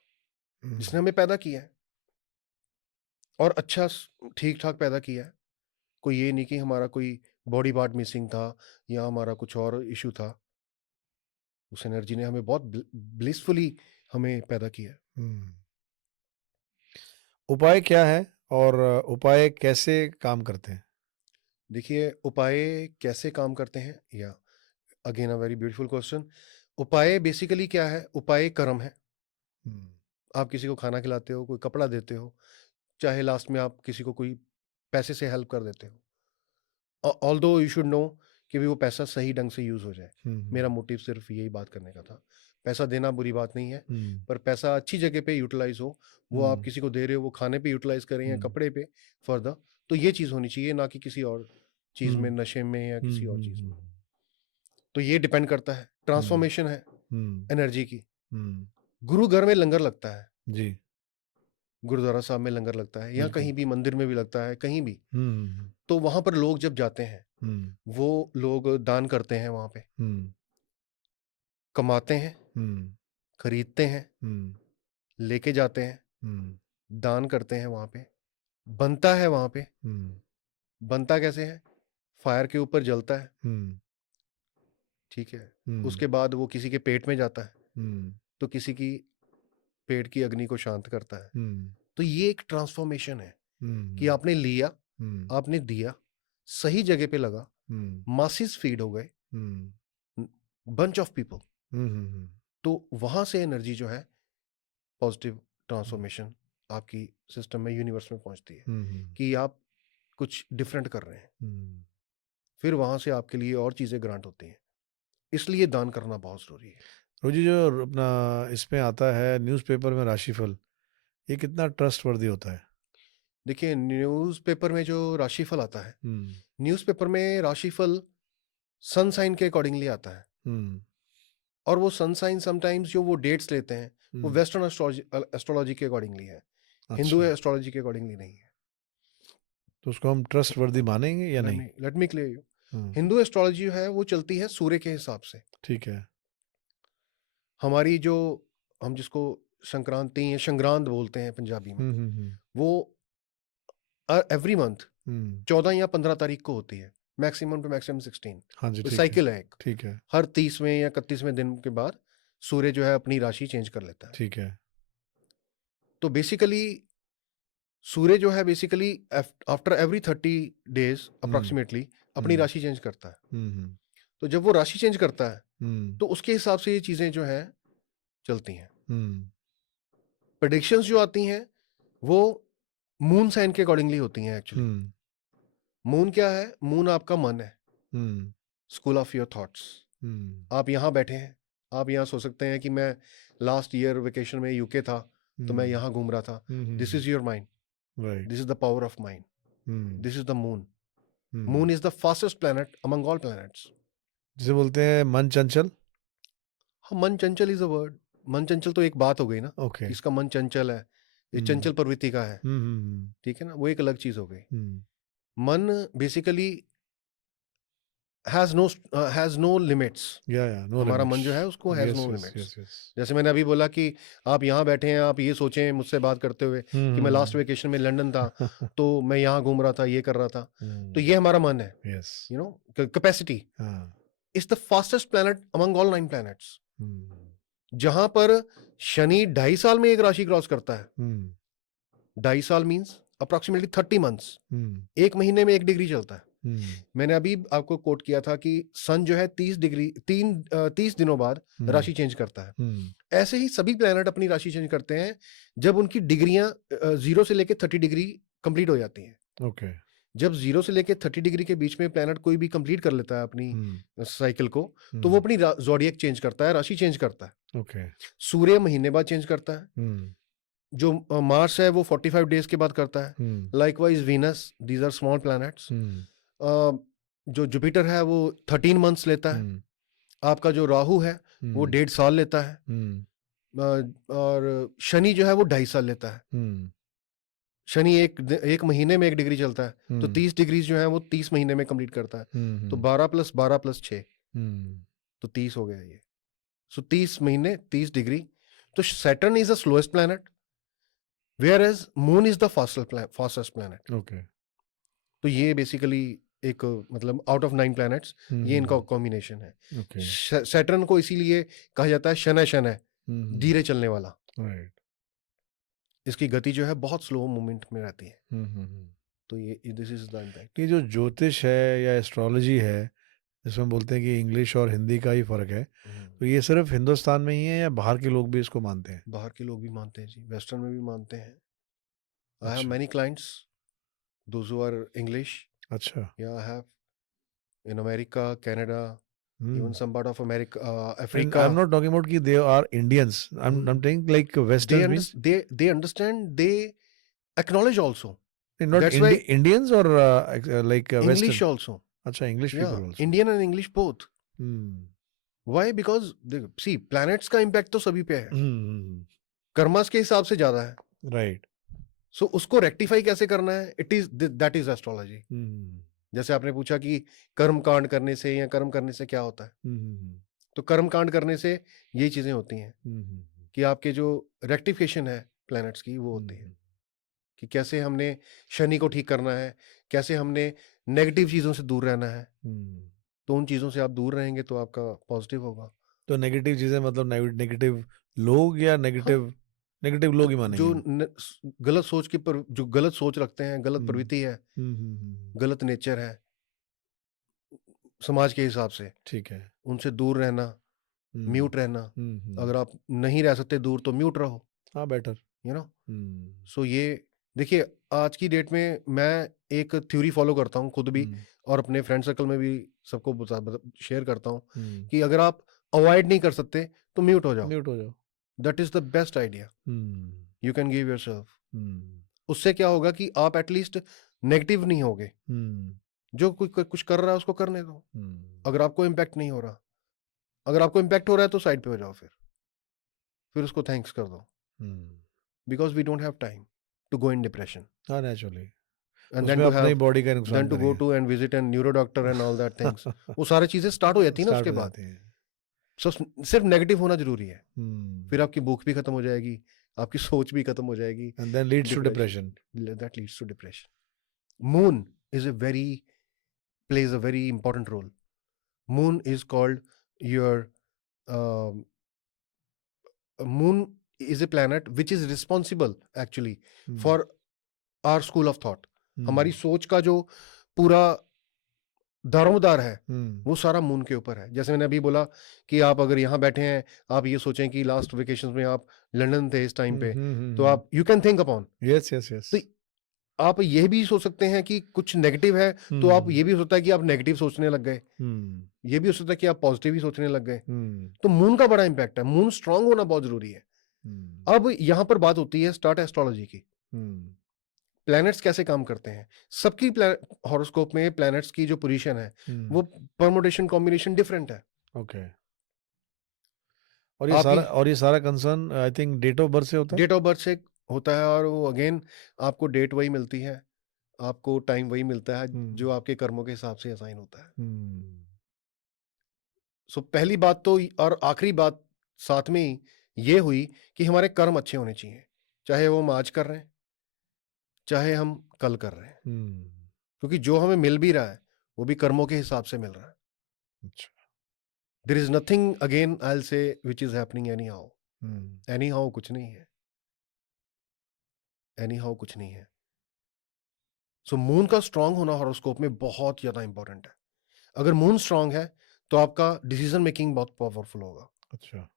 जिसने हम्म, हमें पैदा किया है, और अच्छा ठीक ठाक पैदा किया है। कोई ये नहीं कि हमारा कोई बॉडी पार्ट मिसिंग था या हमारा कुछ और इशू था। उस एनर्जी ने हमें बहुत ब्लिसफुली हमें पैदा किया है। हम्म। उपाय क्या है और उपाय कैसे काम करते हैं? देखिए, उपाय कैसे काम करते हैं, या again a very beautiful question. उपाय बेसिकली क्या है? उपाय कर्म है। हम्म, आप किसी को खाना खिलाते हो, कोई कपड़ा देते हो, चाहे लास्ट में आप किसी को कोई पैसे से हेल्प कर देते हो। ऑल्दो यू शुड नो कि भी वो पैसा सही ढंग से यूज हो जाए। मेरा मोटिव सिर्फ यही बात करने का था। पैसा देना बुरी बात नहीं है, पर पैसा अच्छी जगह पे यूटिलाइज हो। वो आप किसी को दे रहे हो, वो खाने पे यूटिलाइज करें या कपड़े पे फर्दर, तो ये चीज होनी चाहिए, ना कि किसी और चीज में, नशे में या किसी और चीज में। तो ये डिपेंड करता है। ट्रांसफॉर्मेशन है एनर्जी की। गुरु घर में लंगर लगता है जी, गुरुद्वारा साहब में लंगर लगता है, या कहीं भी मंदिर में भी लगता है, कहीं भी। तो वहां पर लोग जब जाते हैं, वो लोग दान करते हैं, वहां पे कमाते हैं, खरीदते हैं, लेके जाते हैं, दान करते हैं, वहां पे बनता है। वहां पे बनता कैसे है? फायर के ऊपर जलता है, ठीक है। उसके बाद वो किसी के पेट में जाता है, तो किसी की पेट की अग्नि को शांत करता है। तो ये एक ट्रांसफॉर्मेशन है कि आपने लिया, आपने दिया, सही जगह पे लगा, मासिस फीड हो गए, बंच ऑफ पीपल, तो वहां से एनर्जी जो है, पॉजिटिव ट्रांसफॉर्मेशन आपकी सिस्टम में, यूनिवर्स में पहुंचती है कि आप कुछ डिफरेंट कर रहे हैं। फिर वहां से आपके लिए और चीजें ग्रांट होती हैं। इसलिए दान करना बहुत जरूरी है। रोजी, जो अपना इसमें आता है न्यूज़पेपर में राशिफल, ये कितना ट्रस्टवर्दी होता है? देखिए, न्यूज़पेपर में जो राशिफल आता है, न्यूज़पेपर में राशिफल सन साइन के अकॉर्डिंगली आता है, और वो सन साइन समटाइम्स जो वो डेट्स लेते हैं, वो वेस्टर्न एस्ट्रोलॉजी के अकॉर्डिंगली है, हिंदू अच्छा, एस्ट्रोलॉजी के अकॉर्डिंगली नहीं है। तो उसको हम ट्रस्टवर्दी मानेंगे या नहीं? Let me clear you. Hindu astrology है वो चलती है सूर्य के हिसाब से। ठीक है। हमारी जो, हम जिसको संक्रांति या संग्रांद बोलते हैं पंजाबी में, वो एवरी मंथ 14 या 15 तारीख को होती है, मैक्सिमम टू मैक्सिमम 16। हाँ जी, तो ठीक है, साइकिल है एक। ठीक है, हर 30वें या 31वें दिन के बाद सूर्य जो है अपनी राशि चेंज कर लेता है। ठीक है। तो बेसिकली सूर्य जो है basically after every 30 days approximately अपनी राशि चेंज करता है। तो जब वो राशि चेंज करता है, तो उसके हिसाब से ये चीजें जो है चलती हैं। प्रेडिक्शंस जो आती हैं वो मून साइन के अकॉर्डिंगली होती हैं एक्चुअली। मून क्या है? मून आपका मन है, स्कूल ऑफ योर थॉट्स। आप यहाँ बैठे हैं, आप यहाँ सोच सकते हैं कि मैं लास्ट ईयर वेकेशन में यूके था, तो मैं यहाँ घूम रहा था। This is your mind, right. This is the power of mind, this is the moon. Moon is the fastest planet among all planets. जिसे बोलते हैं मन चंचल। हाँ, मन चंचल इज अ वर्ड। मन चंचल तो एक बात हो गई ना, ओके। इसका मन चंचल है, ये चंचल प्रवृत्ति का है, ठीक है ना, वो एक अलग चीज हो गई। मन basically has no limits. No हमारा लिमिट्स। मन जो है उसको has yes, no yes, limits. Yes, yes. जैसे मैंने अभी बोला कि आप यहाँ बैठे हैं, आप ये सोचें मुझसे बात करते हुए कि मैं लास्ट वेकेशन में लंदन था, तो मैं यहाँ घूम रहा था, ये कर रहा था, तो ये हमारा मन है। Yes. You know, capacity is the fastest planet among all 9 planets. जहां पर शनि 2.5 साल में एक राशि क्रॉस करता है। 2.5 साल मीन्स अप्रोक्सीमेटली 30 मंथ्स। एक महीने में 1 डिग्री चलता है। मैंने अभी आपको कोट किया था कि सन जो है 30 दिनों बाद राशि चेंज करता है। ऐसे ही सभी प्लैनेट अपनी राशि चेंज करते हैं जब उनकी डिग्रियां 0 से लेके 30 डिग्री कंप्लीट हो जाती हैं। ओके। जब 0 से लेके 30 डिग्री के बीच में प्लैनेट कोई भी कंप्लीट कर लेता है अपनी साइकिल को, तो वो अपनी ज़ोडिएक चेंज करता है, राशि चेंज करता है। ओके। सूर्य महीने बाद चेंज करता है। जो मार्स है वो 45 डेज के बाद करता है। Likewise Venus, these are small planets. जो जुपिटर है वो 13 मंथ्स लेता है। आपका जो राहु है वो 1.5 साल लेता है। और शनि जो है वो 2.5 साल लेता है। शनि एक महीने में 1 डिग्री चलता है, तो 30 डिग्री जो है वो 30 महीने में कंप्लीट करता है। तो 12 + 12 + 6 तो 30 हो गया ये। सो 30 महीने 30 डिग्री। तो Saturn is the slowest planet, whereas moon is the fastest planet. Okay. तो ये बेसिकली एक मतलब आउट ऑफ 9 प्लैनेट्स ये इनका कॉम्बिनेशन है। ओके। सैटर्न को इसीलिए कहा जाता है शनै शनै, धीरे चलने वाला। राइट। इसकी गति जो है बहुत स्लो मूवमेंट में रहती है। तो ये दिस इज द इम्पैक्ट। ये जो ज्योतिष है या एस्ट्रोलॉजी है, जिसमें बोलते हैं कि इंग्लिश और हिंदी का ही फर्क है, तो ये सिर्फ हिंदुस्तान में ही है या बाहर के लोग भी इसको मानते हैं? बाहर के लोग भी मानते हैं जी, वेस्टर्न में भी मानते हैं। आई हैव अच्छा। Many clients those who are English. अच्छा। Yeah I have in America, Canada, even Hmm. some part of America, And I'm Africa. not talking about कि they are Indians. I'm saying like They Westerns means they understand, they acknowledge also. not That's why Indians or like English Western. also. अच्छा, English Yeah, people also. Indian and English both. Hmm. Why? Because see, planets का impact तो सभी पे है, Hmm. Karmas के हिसाब से ज्यादा है. Right. सो उसको रेक्टिफाई कैसे करना है, it is that is astrology. Hmm. जैसे आपने पूछा कि कर्म कांड करने से या कर्म करने से क्या होता है, Hmm. तो कर्म कांड करने से यही चीजें होती हैं Hmm. कि आपके जो रेक्टिफिकेशन है प्लैनेट्स की वो होती है कि कैसे हमने शनि को ठीक करना है, कैसे हमने नेगेटिव चीज़ों से दूर रहना है. तो उन चीज़ों से आप दूर रहेंगे तो आपका पॉजिटिव होगा. तो नेगेटिव चीजें मतलब नेगेटिव लोग या हाँ, नेगेटिव लोग ही मानेंगे जो हम. गलत सोच के जो गलत सोच रखते हैं, गलत हम्म, प्रवृत्ति है, हम्म. गलत नेचर है समाज के हिसाब से, ठीक है. उनसे दूर रहना, म्यूट रहना. अगर आप नहीं रह सकते दूर तो म्यूट रहो, हाँ, बेटर. You know. सो ये देखिए, आज की डेट में मैं एक थ्योरी फॉलो करता हूँ खुद भी, और अपने फ्रेंड सर्कल में भी सबको शेयर करता हूँ कि अगर आप अवॉइड नहीं कर सकते तो म्यूट हो जाओ. That is the best idea you can give yourself. उससे क्या होगा कि आप एटलीस्ट नेगेटिव नहीं होगे. जो कुछ कर रहा है उसको करने दो. अगर आपको इम्पैक्ट नहीं हो रहा, अगर आपको इम्पैक्ट हो रहा है तो साइड पे हो जाओ, फिर उसको थैंक्स कर दो. Because we don't have time to go in depression. हाँ, नेचुरली. And उसमें अपने ही बॉडी का नुकसान then to go करेंगे. to and visit a neuro doctor and all that things. वो सारी चीजें स्टार्ट हो जाती है ना स्टार्ट उसके हो बाद. जाते हैं. So, सिर्फ नेगेटिव होना जरूरी है, फिर आपकी भूख भी खत्म हो जाएगी, आपकी सोच भी खत्म हो जाएगी. And then leads to depression. That leads to depression. Moon is plays a very important role. Moon is called your um, moon is a planet which is responsible actually for our school of thought. हमारी सोच का जो पूरा दारोमदार है वो सारा moon के ऊपर है. जैसे मैंने अभी बोला कि आप अगर यहाँ बैठे हैं, आप ये सोचें कि लास्ट वेकेशन में आप लंदन थे इस टाइम पे, तो आप you can think upon. Yes yes yes. तो आप ये भी सोच सकते हैं कि कुछ नेगेटिव है, तो आप ये भी हो सकता है कि आप नेगेटिव सोचने लग गए, ये भी हो सकता है कि आप पॉजिटिव ही सोचने लग गए. तो मून का बड़ा इंपैक्ट है. मून स्ट्रांग होना बहुत जरूरी है. अब यहाँ पर बात होती है स्टार्ट एस्ट्रोलॉजी की. प्लैनेट्स कैसे काम करते हैं. सबकी हॉरोस्कोप में प्लैनेट्स की जो पोजीशन है वो परमुटेशन कॉम्बिनेशन डिफरेंट है. ओके. और ये सारा concern I think date of birth से होता है. डेट ऑफ बर्थ से होता है, और वो अगेन आपको डेट वही मिलती है, आपको टाइम वही मिलता है जो आपके कर्मों के हिसाब से असाइन होता है. सो पहली बात तो और आखिरी बात साथ में ही ये हुई कि हमारे कर्म अच्छे होने चाहिए, चाहे वो हम आज कर रहे हैं चाहे हम कल कर रहे हैं. क्योंकि जो हमें मिल भी रहा है वो भी कर्मों के हिसाब से मिल रहा है. अच्छा. There is nothing again I will say which is happening anyhow. Anyhow कुछ नहीं है, एनी हाउ कुछ नहीं है. सो मून का स्ट्रांग होना हॉरोस्कोप में बहुत ज्यादा इंपॉर्टेंट है. अगर मून स्ट्रांग है तो आपका डिसीजन मेकिंग बहुत पावरफुल होगा. अच्छा.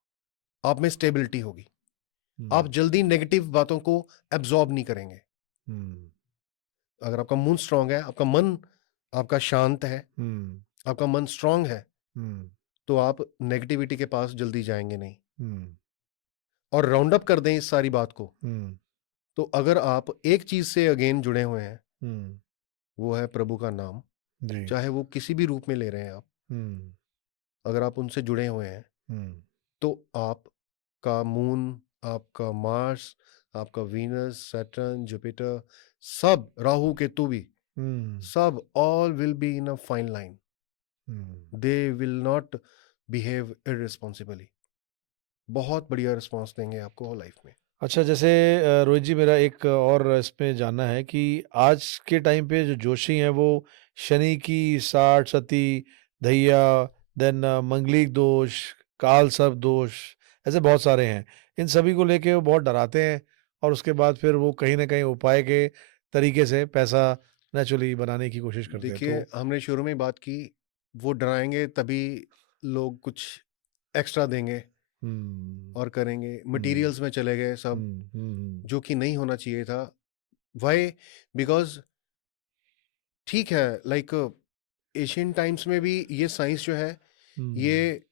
आप में स्टेबिलिटी होगी. आप जल्दी नेगेटिव बातों को एब्जॉर्ब नहीं करेंगे. अगर आपका मून स्ट्रांग है, आपका मन आपका शांत है, आपका मन स्ट्रांग है, तो आप नेगेटिविटी के पास जल्दी जाएंगे नहीं. और राउंड अप कर दें इस सारी बात को, तो अगर आप एक चीज से अगेन जुड़े हुए हैं, वो है प्रभु का नाम. चाहे वो किसी भी रूप में ले रहे हैं आप, अगर आप उनसे जुड़े हुए हैं तो आपका मून, आपका मार्स, आपका वीनस, सैटर्न, जुपिटर, सब, राहु केतु भी, सब all will be in a fine line. They will not behave irresponsibly. बहुत बढ़िया रिस्पॉन्स देंगे आपको लाइफ में. अच्छा, जैसे रोहित जी, मेरा एक और इसमें जानना है कि आज के टाइम पे जो जोशी हैं वो शनि की 60 सती, धैया, देन मंगलिक दोष, काल सर्प दोष, ऐसे बहुत सारे हैं. इन सभी को लेके वो बहुत डराते हैं और उसके बाद फिर वो कहीं ना कहीं उपाय के तरीके से पैसा नेचुरली बनाने की कोशिश करते हैं. देखिए, हमने शुरू में बात की, वो डराएंगे तभी लोग कुछ एक्स्ट्रा देंगे और करेंगे. मटेरियल्स में चले गए सब, जो कि नहीं होना चाहिए था. वाई? बिकॉज ठीक है, लाइक एशियन टाइम्स में भी ये साइंस जो है ये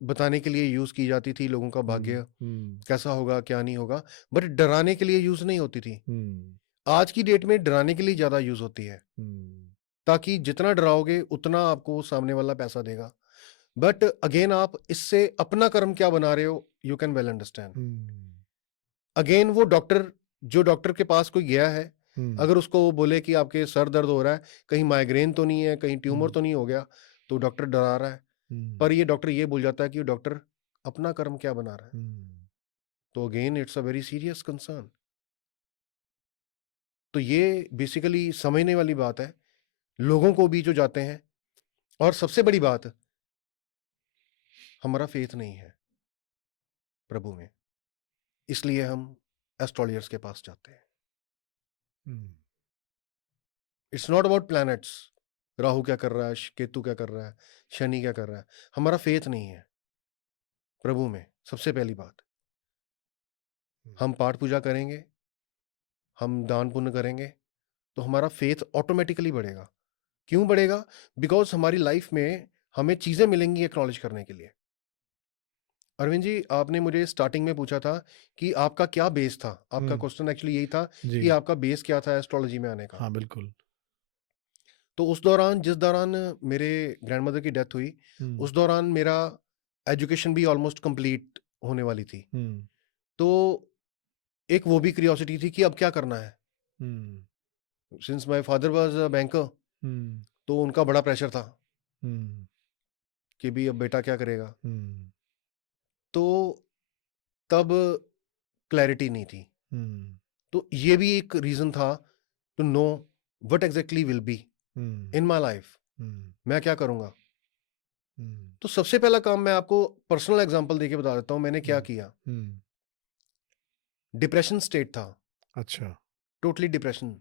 बताने के लिए यूज की जाती थी, लोगों का भाग्य कैसा होगा क्या नहीं होगा, बट डराने के लिए यूज नहीं होती थी। आज की डेट में डराने के लिए ज्यादा यूज होती है, ताकि जितना डराओगे उतना आपको सामने वाला पैसा देगा। बट अगेन आप इससे अपना कर्म क्या बना रहे हो, you can well understand. Again वो डॉक्टर, जो डॉक्टर के पास कोई गया है, अगर उसको वो बोले कि आपके सर दर्द हो रहा है, कहीं माइग्रेन तो नहीं है, कहीं ट्यूमर तो नहीं हो गया, तो डॉक्टर डरा रहा है। पर ये डॉक्टर ये बोल जाता है कि डॉक्टर अपना कर्म क्या बना रहा है। तो again it's a very serious concern. तो ये बेसिकली समझने वाली बात है लोगों को भी जो जाते हैं। और सबसे बड़ी बात, हमारा फेथ नहीं है प्रभु में, इसलिए हम एस्ट्रोलॉजर्स के पास जाते हैं। It's not about planets, Rahu क्या कर रहा है, केतु क्या कर रहा है, शनि क्या कर रहा है। हमारा फेथ नहीं है प्रभु में। सबसे पहली बात, हम पाठ पूजा करेंगे, हम दान पुण्य करेंगे, तो हमारा फेथ ऑटोमेटिकली बढ़ेगा। क्यों बढ़ेगा? बिकॉज हमारी लाइफ में हमें चीजें मिलेंगी एक्नॉलेज करने के लिए। अरविंद जी, आपने मुझे स्टार्टिंग में पूछा था कि आपका क्या बेस था। आपका क्वेश्चन एक्चुअली यही था कि आपका बेस क्या था एस्ट्रोलॉजी में आने का। हाँ बिल्कुल। तो उस दौरान, जिस दौरान मेरे ग्रैंडमदर की डेथ हुई, उस दौरान मेरा एजुकेशन भी ऑलमोस्ट कंप्लीट होने वाली थी। तो एक वो भी क्यूरियोसिटी थी कि अब क्या करना है। Since my father was a banker, तो उनका बड़ा प्रेशर था कि भी अब बेटा क्या करेगा। तो तब क्लैरिटी नहीं थी। तो ये भी एक रीजन था to know what exactly will be in my life, मैं क्या करूंगा। तो सबसे पहला काम मैं आपको पर्सनल एग्जांपल देके बता देता हूं मैंने क्या किया। डिप्रेशन स्टेट था। अच्छा। Totally depression.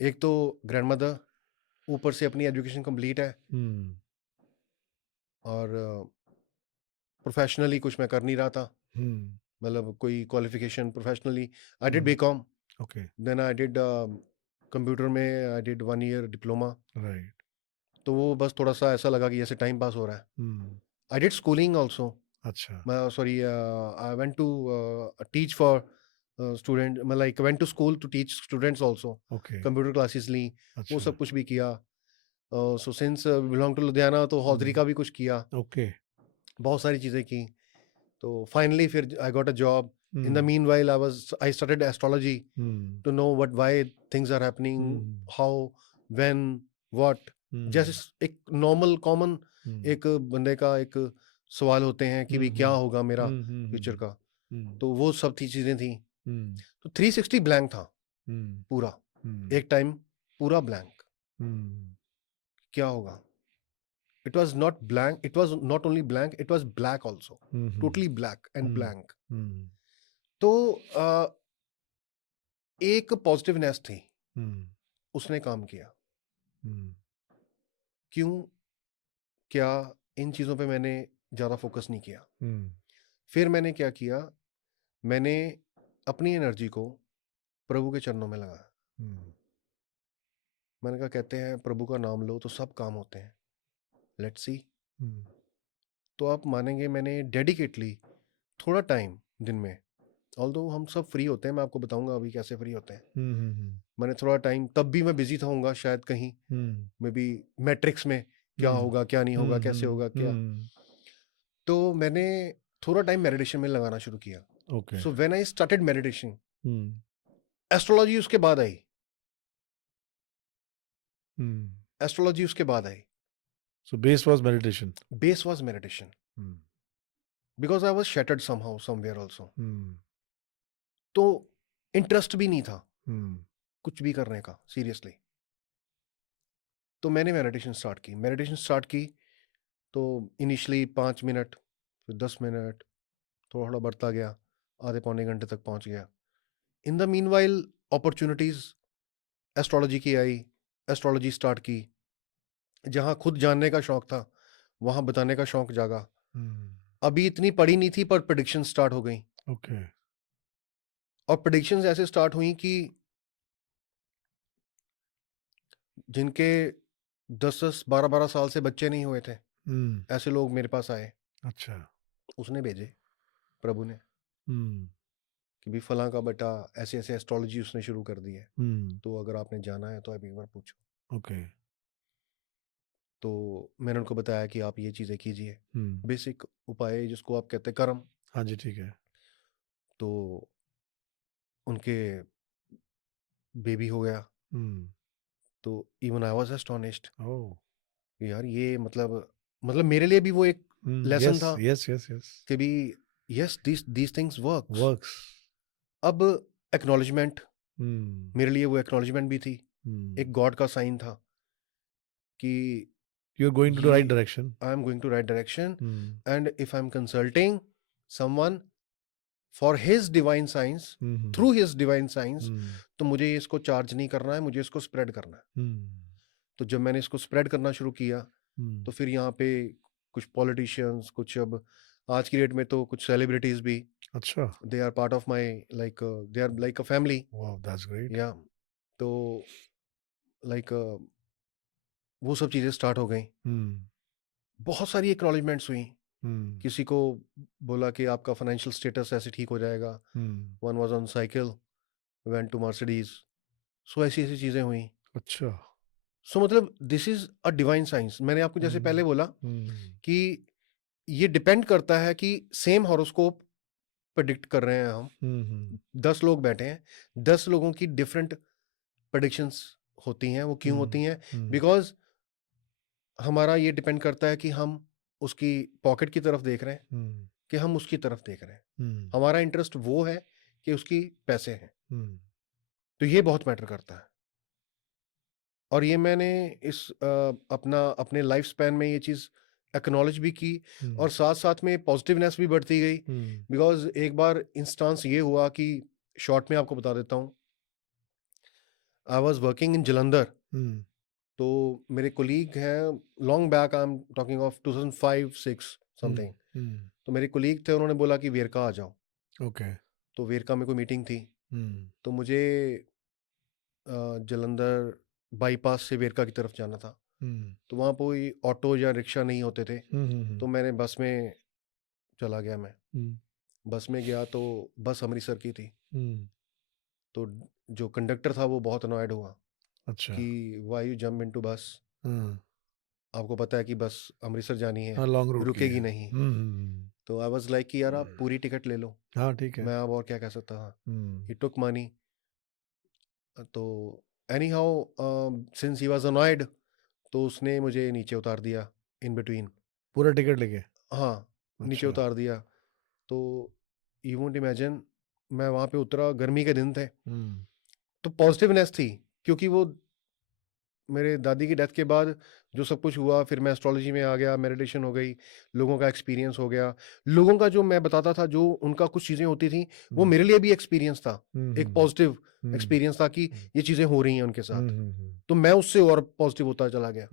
एक तो ग्रैंडमदर, ऊपर से अपनी एजुकेशन कंप्लीट है, और प्रोफेशनली कुछ मैं कर नहीं रहा था, मतलब कोई qualification professionally. I did BCom, okay, then I did computer में I did 1 year diploma. Right. तो वो बस थोड़ा सा ऐसा लगा कि जैसे टाइम पास हो रहा है। I did schooling also. अच्छा। Sorry, I went to teach for student, मतलब like went to school to teach students also. Okay. Computer classes ली, वो अच्छा। सब कुछ भी किया। So since belong to Ludhiana, तो हौजरी का भी कुछ किया, ओके। बहुत सारी चीज़ें की। तो फाइनली फिर I got a job. In the meanwhile I started astrology to know what why things are happening, how, when, what. जैसे एक नॉर्मल कॉमन एक बंदे का एक सवाल होते हैं कि भी क्या होगा मेरा फ्यूचर का। तो वो सब थी चीजें थी। तो 360 ब्लैंक था पूरा, एक टाइम पूरा ब्लैंक। क्या होगा? It was not blank, it was not only blank, it was black also, totally black and blank. तो एक पॉजिटिवनेस थी, उसने काम किया। क्यों, क्या, इन चीजों पे मैंने ज्यादा फोकस नहीं किया। फिर मैंने क्या किया, मैंने अपनी एनर्जी को प्रभु के चरणों में लगाया। मैंने कहा, कहते हैं प्रभु का नाम लो तो सब काम होते हैं, लेट्स सी। तो आप मानेंगे, मैंने डेडिकेटली थोड़ा टाइम दिन में, ऑल्दो हम सब फ्री होते हैं, मैं आपको बताऊंगा अभी कैसे फ्री होते हैं। मैंने थोड़ा टाइम, तब भी मैं बिजी था होऊंगा शायद कहीं, मे बी मैट्रिक्स में, क्या होगा क्या नहीं होगा, कैसे होगा क्या। तो मैंने थोड़ा टाइम मेडिटेशन में लगाना शुरू किया। So when I started meditation, astrology उसके बाद आई। एस्ट्रोलॉजी उसके बाद आई। So base was meditation. Base was meditation, because I was shattered somehow somewhere also. तो इंटरेस्ट भी नहीं था कुछ भी करने का सीरियसली। तो मैंने मेडिटेशन स्टार्ट की। तो इनिशियली 5 मिनट, फिर 10 मिनट, थोड़ा थोड़ा बढ़ता गया, आधे पौने घंटे तक पहुंच गया। इन the mean while opportunities astrology की आई, एस्ट्रोलॉजी स्टार्ट की। जहां खुद जानने का शौक था, वहां बताने का शौक जागा। अभी इतनी पढ़ी नहीं थी, पर प्रेडिक्शन स्टार्ट हो गई। ओके। और प्रेडिक्शंस ऐसे स्टार्ट हुई कि जिनके 10-10 12-12 साल से बच्चे नहीं हुए थे, ऐसे लोग मेरे पास आए। अच्छा। उसने भेजे, प्रभु ने, कि भी फलां का बेटा ऐसे-ऐसे एस्ट्रोलॉजी उसने शुरू कर दी है, तो अगर आपने जाना है तो आप एक बार पूछो। ओके। तो मैंने उनको बताया कि आप ये चीज़ें कीजिए, बेसिक उपाय जिसको आप कहते हैं कर्म। हाँ जी, ठीक है। तो उनके बेबी हो गया, तो even I was astonished oh! यार ये मतलब मेरे लिए भी वो एक लेसन यस, था यस, यस, यस। कि भी yes these things works. Works. अब एक्नॉलेजमेंट, मेरे लिए वो एक्नॉलेजमेंट भी थी, एक गॉड का साइन था कि you are going to the ये right direction. I am going to right direction, and if I am consulting someone for his divine science, through his divine science, तो मुझे इसको चार्ज नहीं करना है, मुझे इसको स्प्रेड करना है। तो जब मैंने इसको स्प्रेड करना शुरू किया, तो फिर यहाँ पे कुछ पॉलिटिशियंस, कुछ अब आज की डेट में तो कुछ सेलिब्रिटीज भी, अच्छा। They are part of my they are like a family. Wow, that's great. Yeah तो लाइक वो सब चीज़ें स्टार्ट हो गई, बहुत सारी एक्नॉलेजमेंट्स हुई। किसी को बोला कि आपका फाइनेंशियल स्टेटस ऐसे ठीक हो जाएगा, one was on cycle, went to Mercedes. So ऐसी ऐसी चीज़ें हुई। अच्छा। सो मतलब this is a divine science. मैंने आपको जैसे पहले बोला कि ये डिपेंड करता है कि सेम हॉरोस्कोप प्रेडिक्ट कर रहे हैं हम, 10 लोग बैठे हैं, 10 लोगों की डिफरेंट प्रेडिक्शंस होती हैं। वो क्यों होती हैं? बिकॉज हमारा ये डिपेंड करता है कि हम उसकी पॉकेट की तरफ देख रहे हैं कि हम उसकी तरफ देख रहे हैं। हमारा इंटरेस्ट वो है कि उसकी पैसे हैं, तो ये बहुत मैटर करता है। और ये मैंने अपने लाइफ स्पैन में ये चीज़ एक्नॉलेज भी की, और साथ साथ में पॉजिटिवनेस भी बढ़ती गई। बिकॉज एक बार इंस्टांस ये हुआ कि, शॉर्ट में आपको बता देता हूँ, I was working in Jalandhar. तो मेरे कोलीग हैं, long back, I am talking of 2005-6 something. तो मेरे कोलीग थे, उन्होंने बोला कि वेरका आ जाओ। ओके। तो वेरका में कोई मीटिंग थी, तो मुझे जलंधर बाईपास से वेरका की तरफ जाना था। तो वहाँ कोई ऑटो या रिक्शा नहीं होते थे, तो मैंने बस में चला गया। मैं बस में गया तो बस अमृतसर की थी। तो जो कंडक्टर था वो बहुत अनॉयड हुआ। अच्छा। कि व्हाई यू जंप इनटू बस, आपको पता है कि बस अमृतसर जानी है, हाँ, लॉन्ग रूट की रुकेगी है। नहीं। तो आई वाज लाइक कि यार आप पूरी टिकट ले लो, हाँ, ठीक है। मैं अब और क्या कह सकता था। ही टुक मनी। तो any how, since he was annoyed, तो उसने मुझे नीचे उतार दिया इन बिटवीन। पूरा टिकट लेके? हाँ, नीचे अच्छा। उतार दिया। तो यू वोंट इमेजिन, मैं वहाँ पे उतरा, गर्मी के दिन थे, तो पॉजिटिवनेस थी, क्योंकि वो मेरे दादी की डेथ के बाद जो सब कुछ हुआ, फिर मैं एस्ट्रोलॉजी में आ गया, मेडिटेशन हो गई, लोगों का एक्सपीरियंस हो गया, लोगों का जो मैं बताता था, जो उनका कुछ चीज़ें होती थी, वो मेरे लिए भी एक्सपीरियंस था, एक पॉजिटिव एक्सपीरियंस था कि ये चीज़ें हो रही हैं उनके साथ। तो मैं उससे और पॉजिटिव होता चला गया।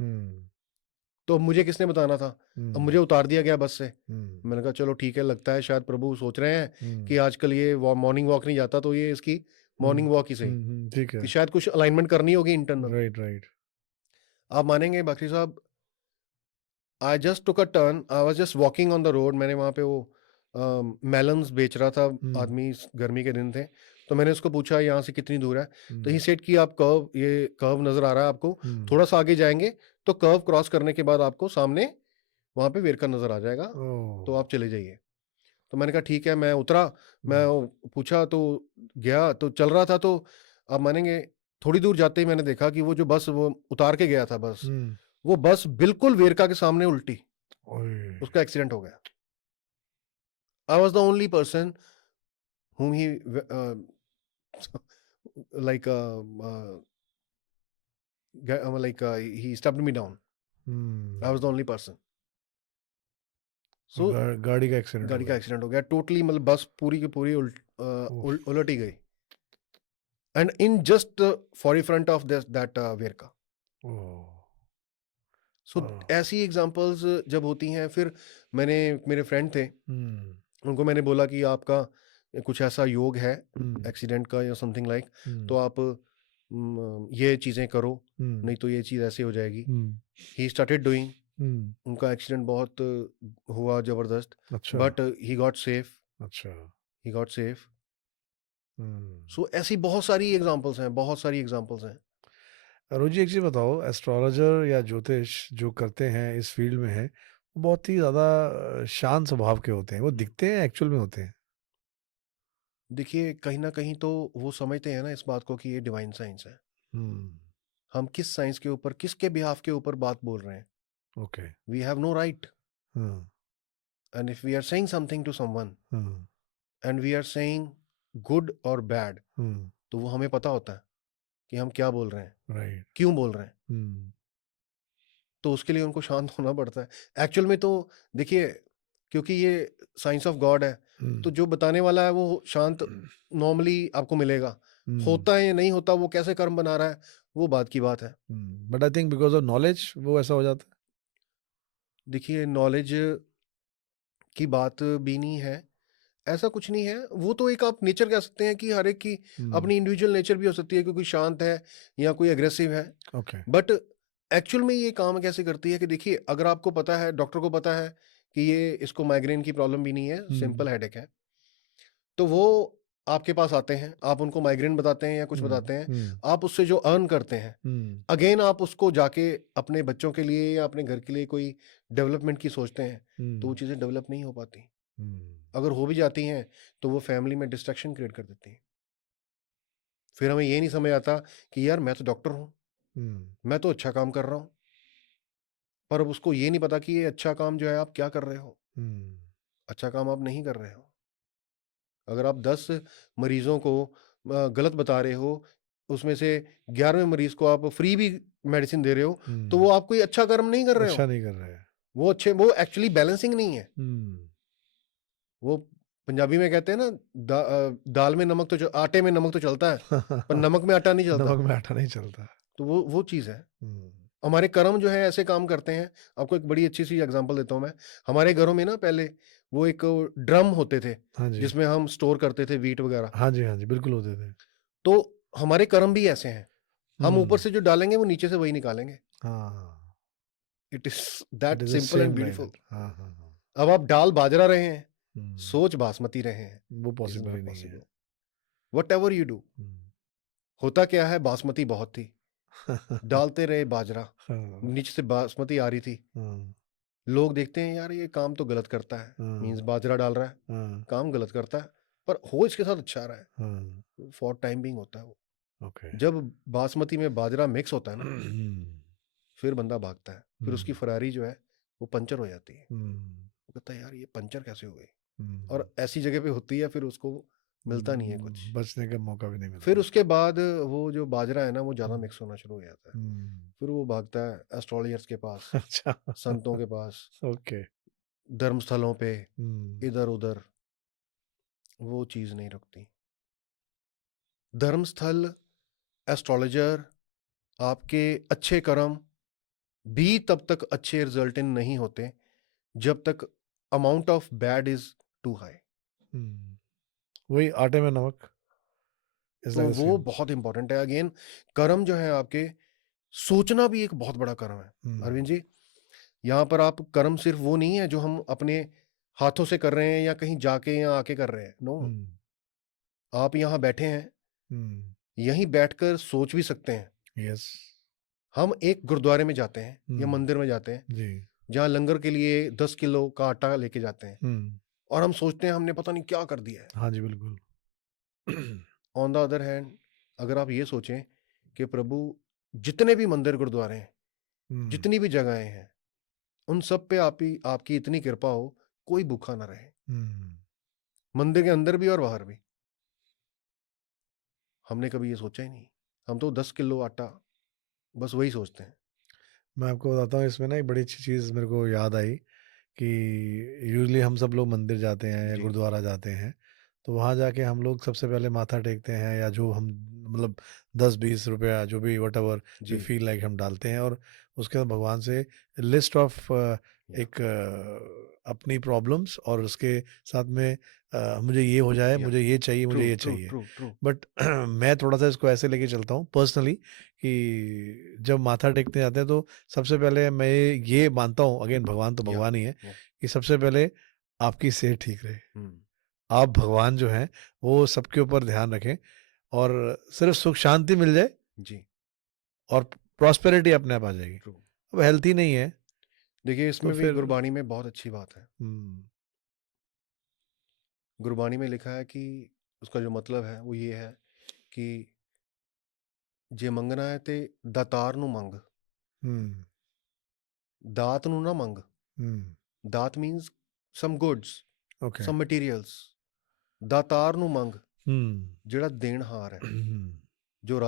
तो अब मुझे किसने बताना था? अब मुझे उतार दिया गया बस से। मैंने कहा चलो ठीक है, लगता है शायद प्रभु सोच रहे हैं कि आजकल ये मॉर्निंग वॉक नहीं जाता, तो ये इसकी मॉर्निंग वॉक ही सही, ठीक कि है। शायद कुछ अलाइनमेंट करनी होगी इंटरनल। Right, right. आप मानेंगे बकरी साहब, I just took a turn, I was just walking on the road. मैंने वहाँ पे वो मेलन्स बेच रहा था आदमी, गर्मी के दिन थे, तो मैंने उसको पूछा यहाँ से कितनी दूर है। तो ही सेड कि आप ये कर्व नज़र आ रहा है आपको, थोड़ा सा आगे जाएंगे तो कर्व क्रॉस करने के बाद आपको सामने वहाँ पे वेरका नज़र आ जाएगा, तो आप चले जाइए। तो मैंने कहा ठीक है, मैं उतरा, मैं पूछा तो गया, तो चल रहा था। तो आप मानेंगे, थोड़ी दूर जाते ही मैंने देखा कि वो जो बस वो उतार के गया था बस, वो बस बिल्कुल वेरका के सामने उल्टी, उसका एक्सीडेंट हो गया। I was the only person whom he like he stepped me down. I was the only person. So गाड़ी का एक्सीडेंट हो गाड़ी का गया? एक्सीडेंट हो गया टोटली, मतलब बस पूरी की पूरी उलट ही गई, and in just for front of that Verka. So ऐसी एग्जांपल्स जब होती हैं, फिर मेरे फ्रेंड थे, उनको मैंने बोला कि आपका कुछ ऐसा योग है एक्सीडेंट का या समथिंग लाइक, तो आप ये चीज़ें करो, हम्म, नहीं तो ये चीज़ ऐसे हो जाएगी। हम्म, ही स्टार्टेड डूइंग। हम्म, उनका एक्सीडेंट बहुत हुआ ज़बरदस्त, अच्छा, बट ही गॉट सेफ, अच्छा, ही गॉट सेफ। हम्म। सो ऐसी बहुत सारी एग्जांपल्स हैं, बहुत सारी एग्जांपल्स हैं। रोजी एक चीज़ बताओ, एस्ट्रोलॉजर या ज्योतिष जो करते हैं इस फील्ड में है, वो बहुत ही ज़्यादा शांत स्वभाव के होते हैं, वो दिखते हैं एक्चुअल में होते हैं। देखिए, कहीं न कहीं तो वो समझते हैं ना इस बात को कि ये डिवाइन साइंस है। हम्म, हम किस साइंस के ऊपर, किसके बिहाफ के ऊपर बात बोल रहे हैं। Okay, we have no right, हाँ, and if we are saying something to someone हाँ, and we are saying good और बैड, हम्म, तो वो हमें पता होता है कि हम क्या बोल रहे हैं, राइट, क्यों बोल रहे हैं। हम्म, तो उसके लिए उनको शांत होना पड़ता है। एक्चुअल में तो देखिए, क्योंकि ये साइंस ऑफ गॉड है, तो हम्म, जो बताने वाला है वो शांत नॉर्मली आपको मिलेगा। हम्म, होता है या नहीं होता, वो कैसे कर्म बना रहा है, वो बात की बात है। But I think because of knowledge वो ऐसा हो जाता है। देखिए, नॉलेज की बात भी नहीं है, ऐसा कुछ नहीं है। वो तो एक आप नेचर कह सकते हैं कि हर एक की हम्म, अपनी इंडिविजुअल नेचर भी हो सकती है कि कोई शांत है या कोई एग्रेसिव है। ओके, बट एक्चुअल में ये काम कैसे करती है कि देखिए, अगर आपको पता है, डॉक्टर को पता है कि ये इसको माइग्रेन की प्रॉब्लम भी नहीं है, हम्म, सिंपल हेडेक है, तो वो आपके पास आते हैं, आप उनको माइग्रेन बताते हैं या कुछ हम्म, बताते हैं, हम्म, आप उससे जो अर्न करते हैं, हम्म, अगेन आप उसको जाके अपने बच्चों के लिए या अपने घर के लिए कोई डेवलपमेंट की सोचते हैं, तो वो हम्म, चीज़ें डेवलप नहीं हो पाती। हम्म, अगर हो भी जाती हैं, तो वो फैमिली में डिस्ट्रैक्शन क्रिएट कर देती हैं। फिर हमें ये नहीं समझ आता कि यार मैं तो डॉक्टर हूँ, हम्म, मैं तो अच्छा काम कर रहा हूँ, पर अब उसको ये नहीं पता कि ये अच्छा काम जो है आप क्या कर रहे हो, हम्म, अच्छा काम आप नहीं कर रहे हो। अगर आप 10 मरीज़ों को गलत बता रहे हो, उसमें से 11वें मरीज़ को आप फ्री भी मेडिसिन दे रहे हो, तो हम्म, वो आप कोई अच्छा कर्म नहीं कर रहे अच्छा हो। नहीं कर रहे हैं। वो एक्चुअली बैलेंसिंग नहीं है। हम्म, वो पंजाबी में कहते हैं ना, दाल में नमक तो आटे में नमक तो चलता है, पर नमक में आटा नहीं चलता। नमक में आटा नहीं चलता। तो वो चीज़ है। हम्म, हमारे कर्म जो है ऐसे काम करते हैं। आपको एक बड़ी अच्छी सी एग्जांपल देता हूँ मैं। हमारे घरों में ना पहले वो एक ड्रम होते थे, हाँ जी, जिसमें हम स्टोर करते थे वीट वगैरह। हाँ जी, हाँ जी, बिल्कुल होते थे। तो हमारे कर्म भी ऐसे हैं। हम ऊपर हम्म, से जो डालेंगे वो नीचे से वही निकालेंगे। हाँ, it is it that is the simple and same like beautiful. That. हाँ, हाँ, हाँ। अब आप डाल बाजरा रहे हैं, हम्म, सोच बासमती रहे हैं। वो इट इज पॉसिबल ही नॉट नहीं है। Possible. Whatever you do, hmm, होता क्या है, बासमती बहुत थी, डालते रहे बाजरा, हाँ, नीचे से बासमती आ रही थी। हाँ, लोग देखते हैं यार ये काम तो गलत करता है, मीन्स हाँ, बाजरा डाल रहा है, हाँ, काम गलत करता है, पर हो इसके साथ अच्छा रहा हाँ, है। फॉर टाइम बिंग होता है वो। ओके। जब बासमती में बाजरा मिक्स होता है ना, हम्म, फिर बंदा भागता है, फिर उसकी फरारी जो है वो पंचर हो जाती है। हम्म, वो कहता है यार ये पंचर कैसे हो गई। हम्म, और ऐसी जगह पे होती है, फिर उसको मिलता नहीं है कुछ। बचने का मौका भी नहीं फिर मिलता। उसके बाद वो जो बाजरा है ना, वो ज़्यादा हम्म, मिक्स होना शुरू हो जाता है। हम्म, फिर वो भागता है एस्ट्रोलॉजर्स के पास, अच्छा, संतों के पास, ओके। धर्मस्थलों पे, हम्म, इधर उधर। वो चीज़ नहीं रुकती। धर्मस्थल, एस्ट्रोलॉजर, आपके अच्छे कर्म भी तब तक अच्छे रिजल्ट नहीं होते जब तक amount of bad is too high. Hmm, वही आटे में नमक इज तो लाइक द वो सेम। बहुत इंपॉर्टेंट है। अगेन, कर्म जो है आपके, सोचना भी एक बहुत बड़ा कर्म है। हम्म, अरविंद जी, यहाँ पर आप कर्म सिर्फ वो नहीं है जो हम अपने हाथों से कर रहे हैं या कहीं जाके या आके कर रहे हैं। नो, हम्म, आप यहाँ बैठे हैं, हम्म, यहीं बैठकर सोच भी सकते हैं। यस, हम एक गुरुद्वारे में जाते हैं या हम्म, मंदिर में जाते हैं, जी, जहाँ लंगर के लिए 10 किलो का आटा लेके जाते हैं, हम्म, और हम सोचते हैं हमने पता नहीं क्या कर दिया है। हाँ जी, बिल्कुल। ऑन द अदर हैंड, अगर आप ये सोचें कि प्रभु, जितने भी मंदिर गुरुद्वारे हैं, हम्म, जितनी भी जगहें हैं, उन सब पे आपकी इतनी कृपा हो, कोई भूखा ना रहे, हम्म, मंदिर के अंदर भी और बाहर भी। हमने कभी ये सोचा ही नहीं। हम तो 10 किलो आटा, बस वही सोचते हैं। मैं आपको बताता हूँ इसमें ना एक बड़ी अच्छी चीज़ मेरे को याद आई कि यूजुअली हम सब लोग मंदिर जाते हैं या जी, गुरुद्वारा जाते हैं, तो वहाँ जाके हम लोग सबसे पहले माथा टेकते हैं या जो हम मतलब 10-20 रुपया जो भी what ever we ji, feel like हम डालते हैं और उसके बाद भगवान से लिस्ट ऑफ या एक अपनी प्रॉब्लम्स और उसके साथ में मुझे ये हो जाए, या मुझे ये चाहिए, मुझे ट्रू ये ट्रू चाहिए। ट्रू ट्रू बट मैं थोड़ा-सा इसको ऐसे लेके चलता हूँ पर्सनली कि जब माथा टेकने जाते हैं तो सबसे पहले मैं ये मानता हूँ, अगेन भगवान तो या भगवान ही है, या कि सबसे पहले आपकी सेहत ठीक रहे। हम्म आप भगवान जो हैं वो सबके ऊपर ध्यान रखें और सिर्फ़ सुख शांति मिल जाए जी और प्रॉस्पेरिटी अपने आप आ जाएगी। ट्रू अब हेल्थ ही नहीं है देखिए तो इसमें भी फिर गुरबानी में बहुत अच्छी बात है हुँ, गुरबानी में लिखा है कि उसका जो मतलब है वो ये है कि जे मंगना है ते दातार ਨੂੰ ਮੰਗ हुँ, ਦਾਤ ਨੂੰ ਨਾ ਮੰਗ हुँ, ਦਾਤ means some goods okay, some materials ਦਾਤਾਰ ਨੂੰ ਮੰਗ हुँ, ਜਿਹੜਾ ਦੇਣਹਾਰ ਹੈ हुँ, जो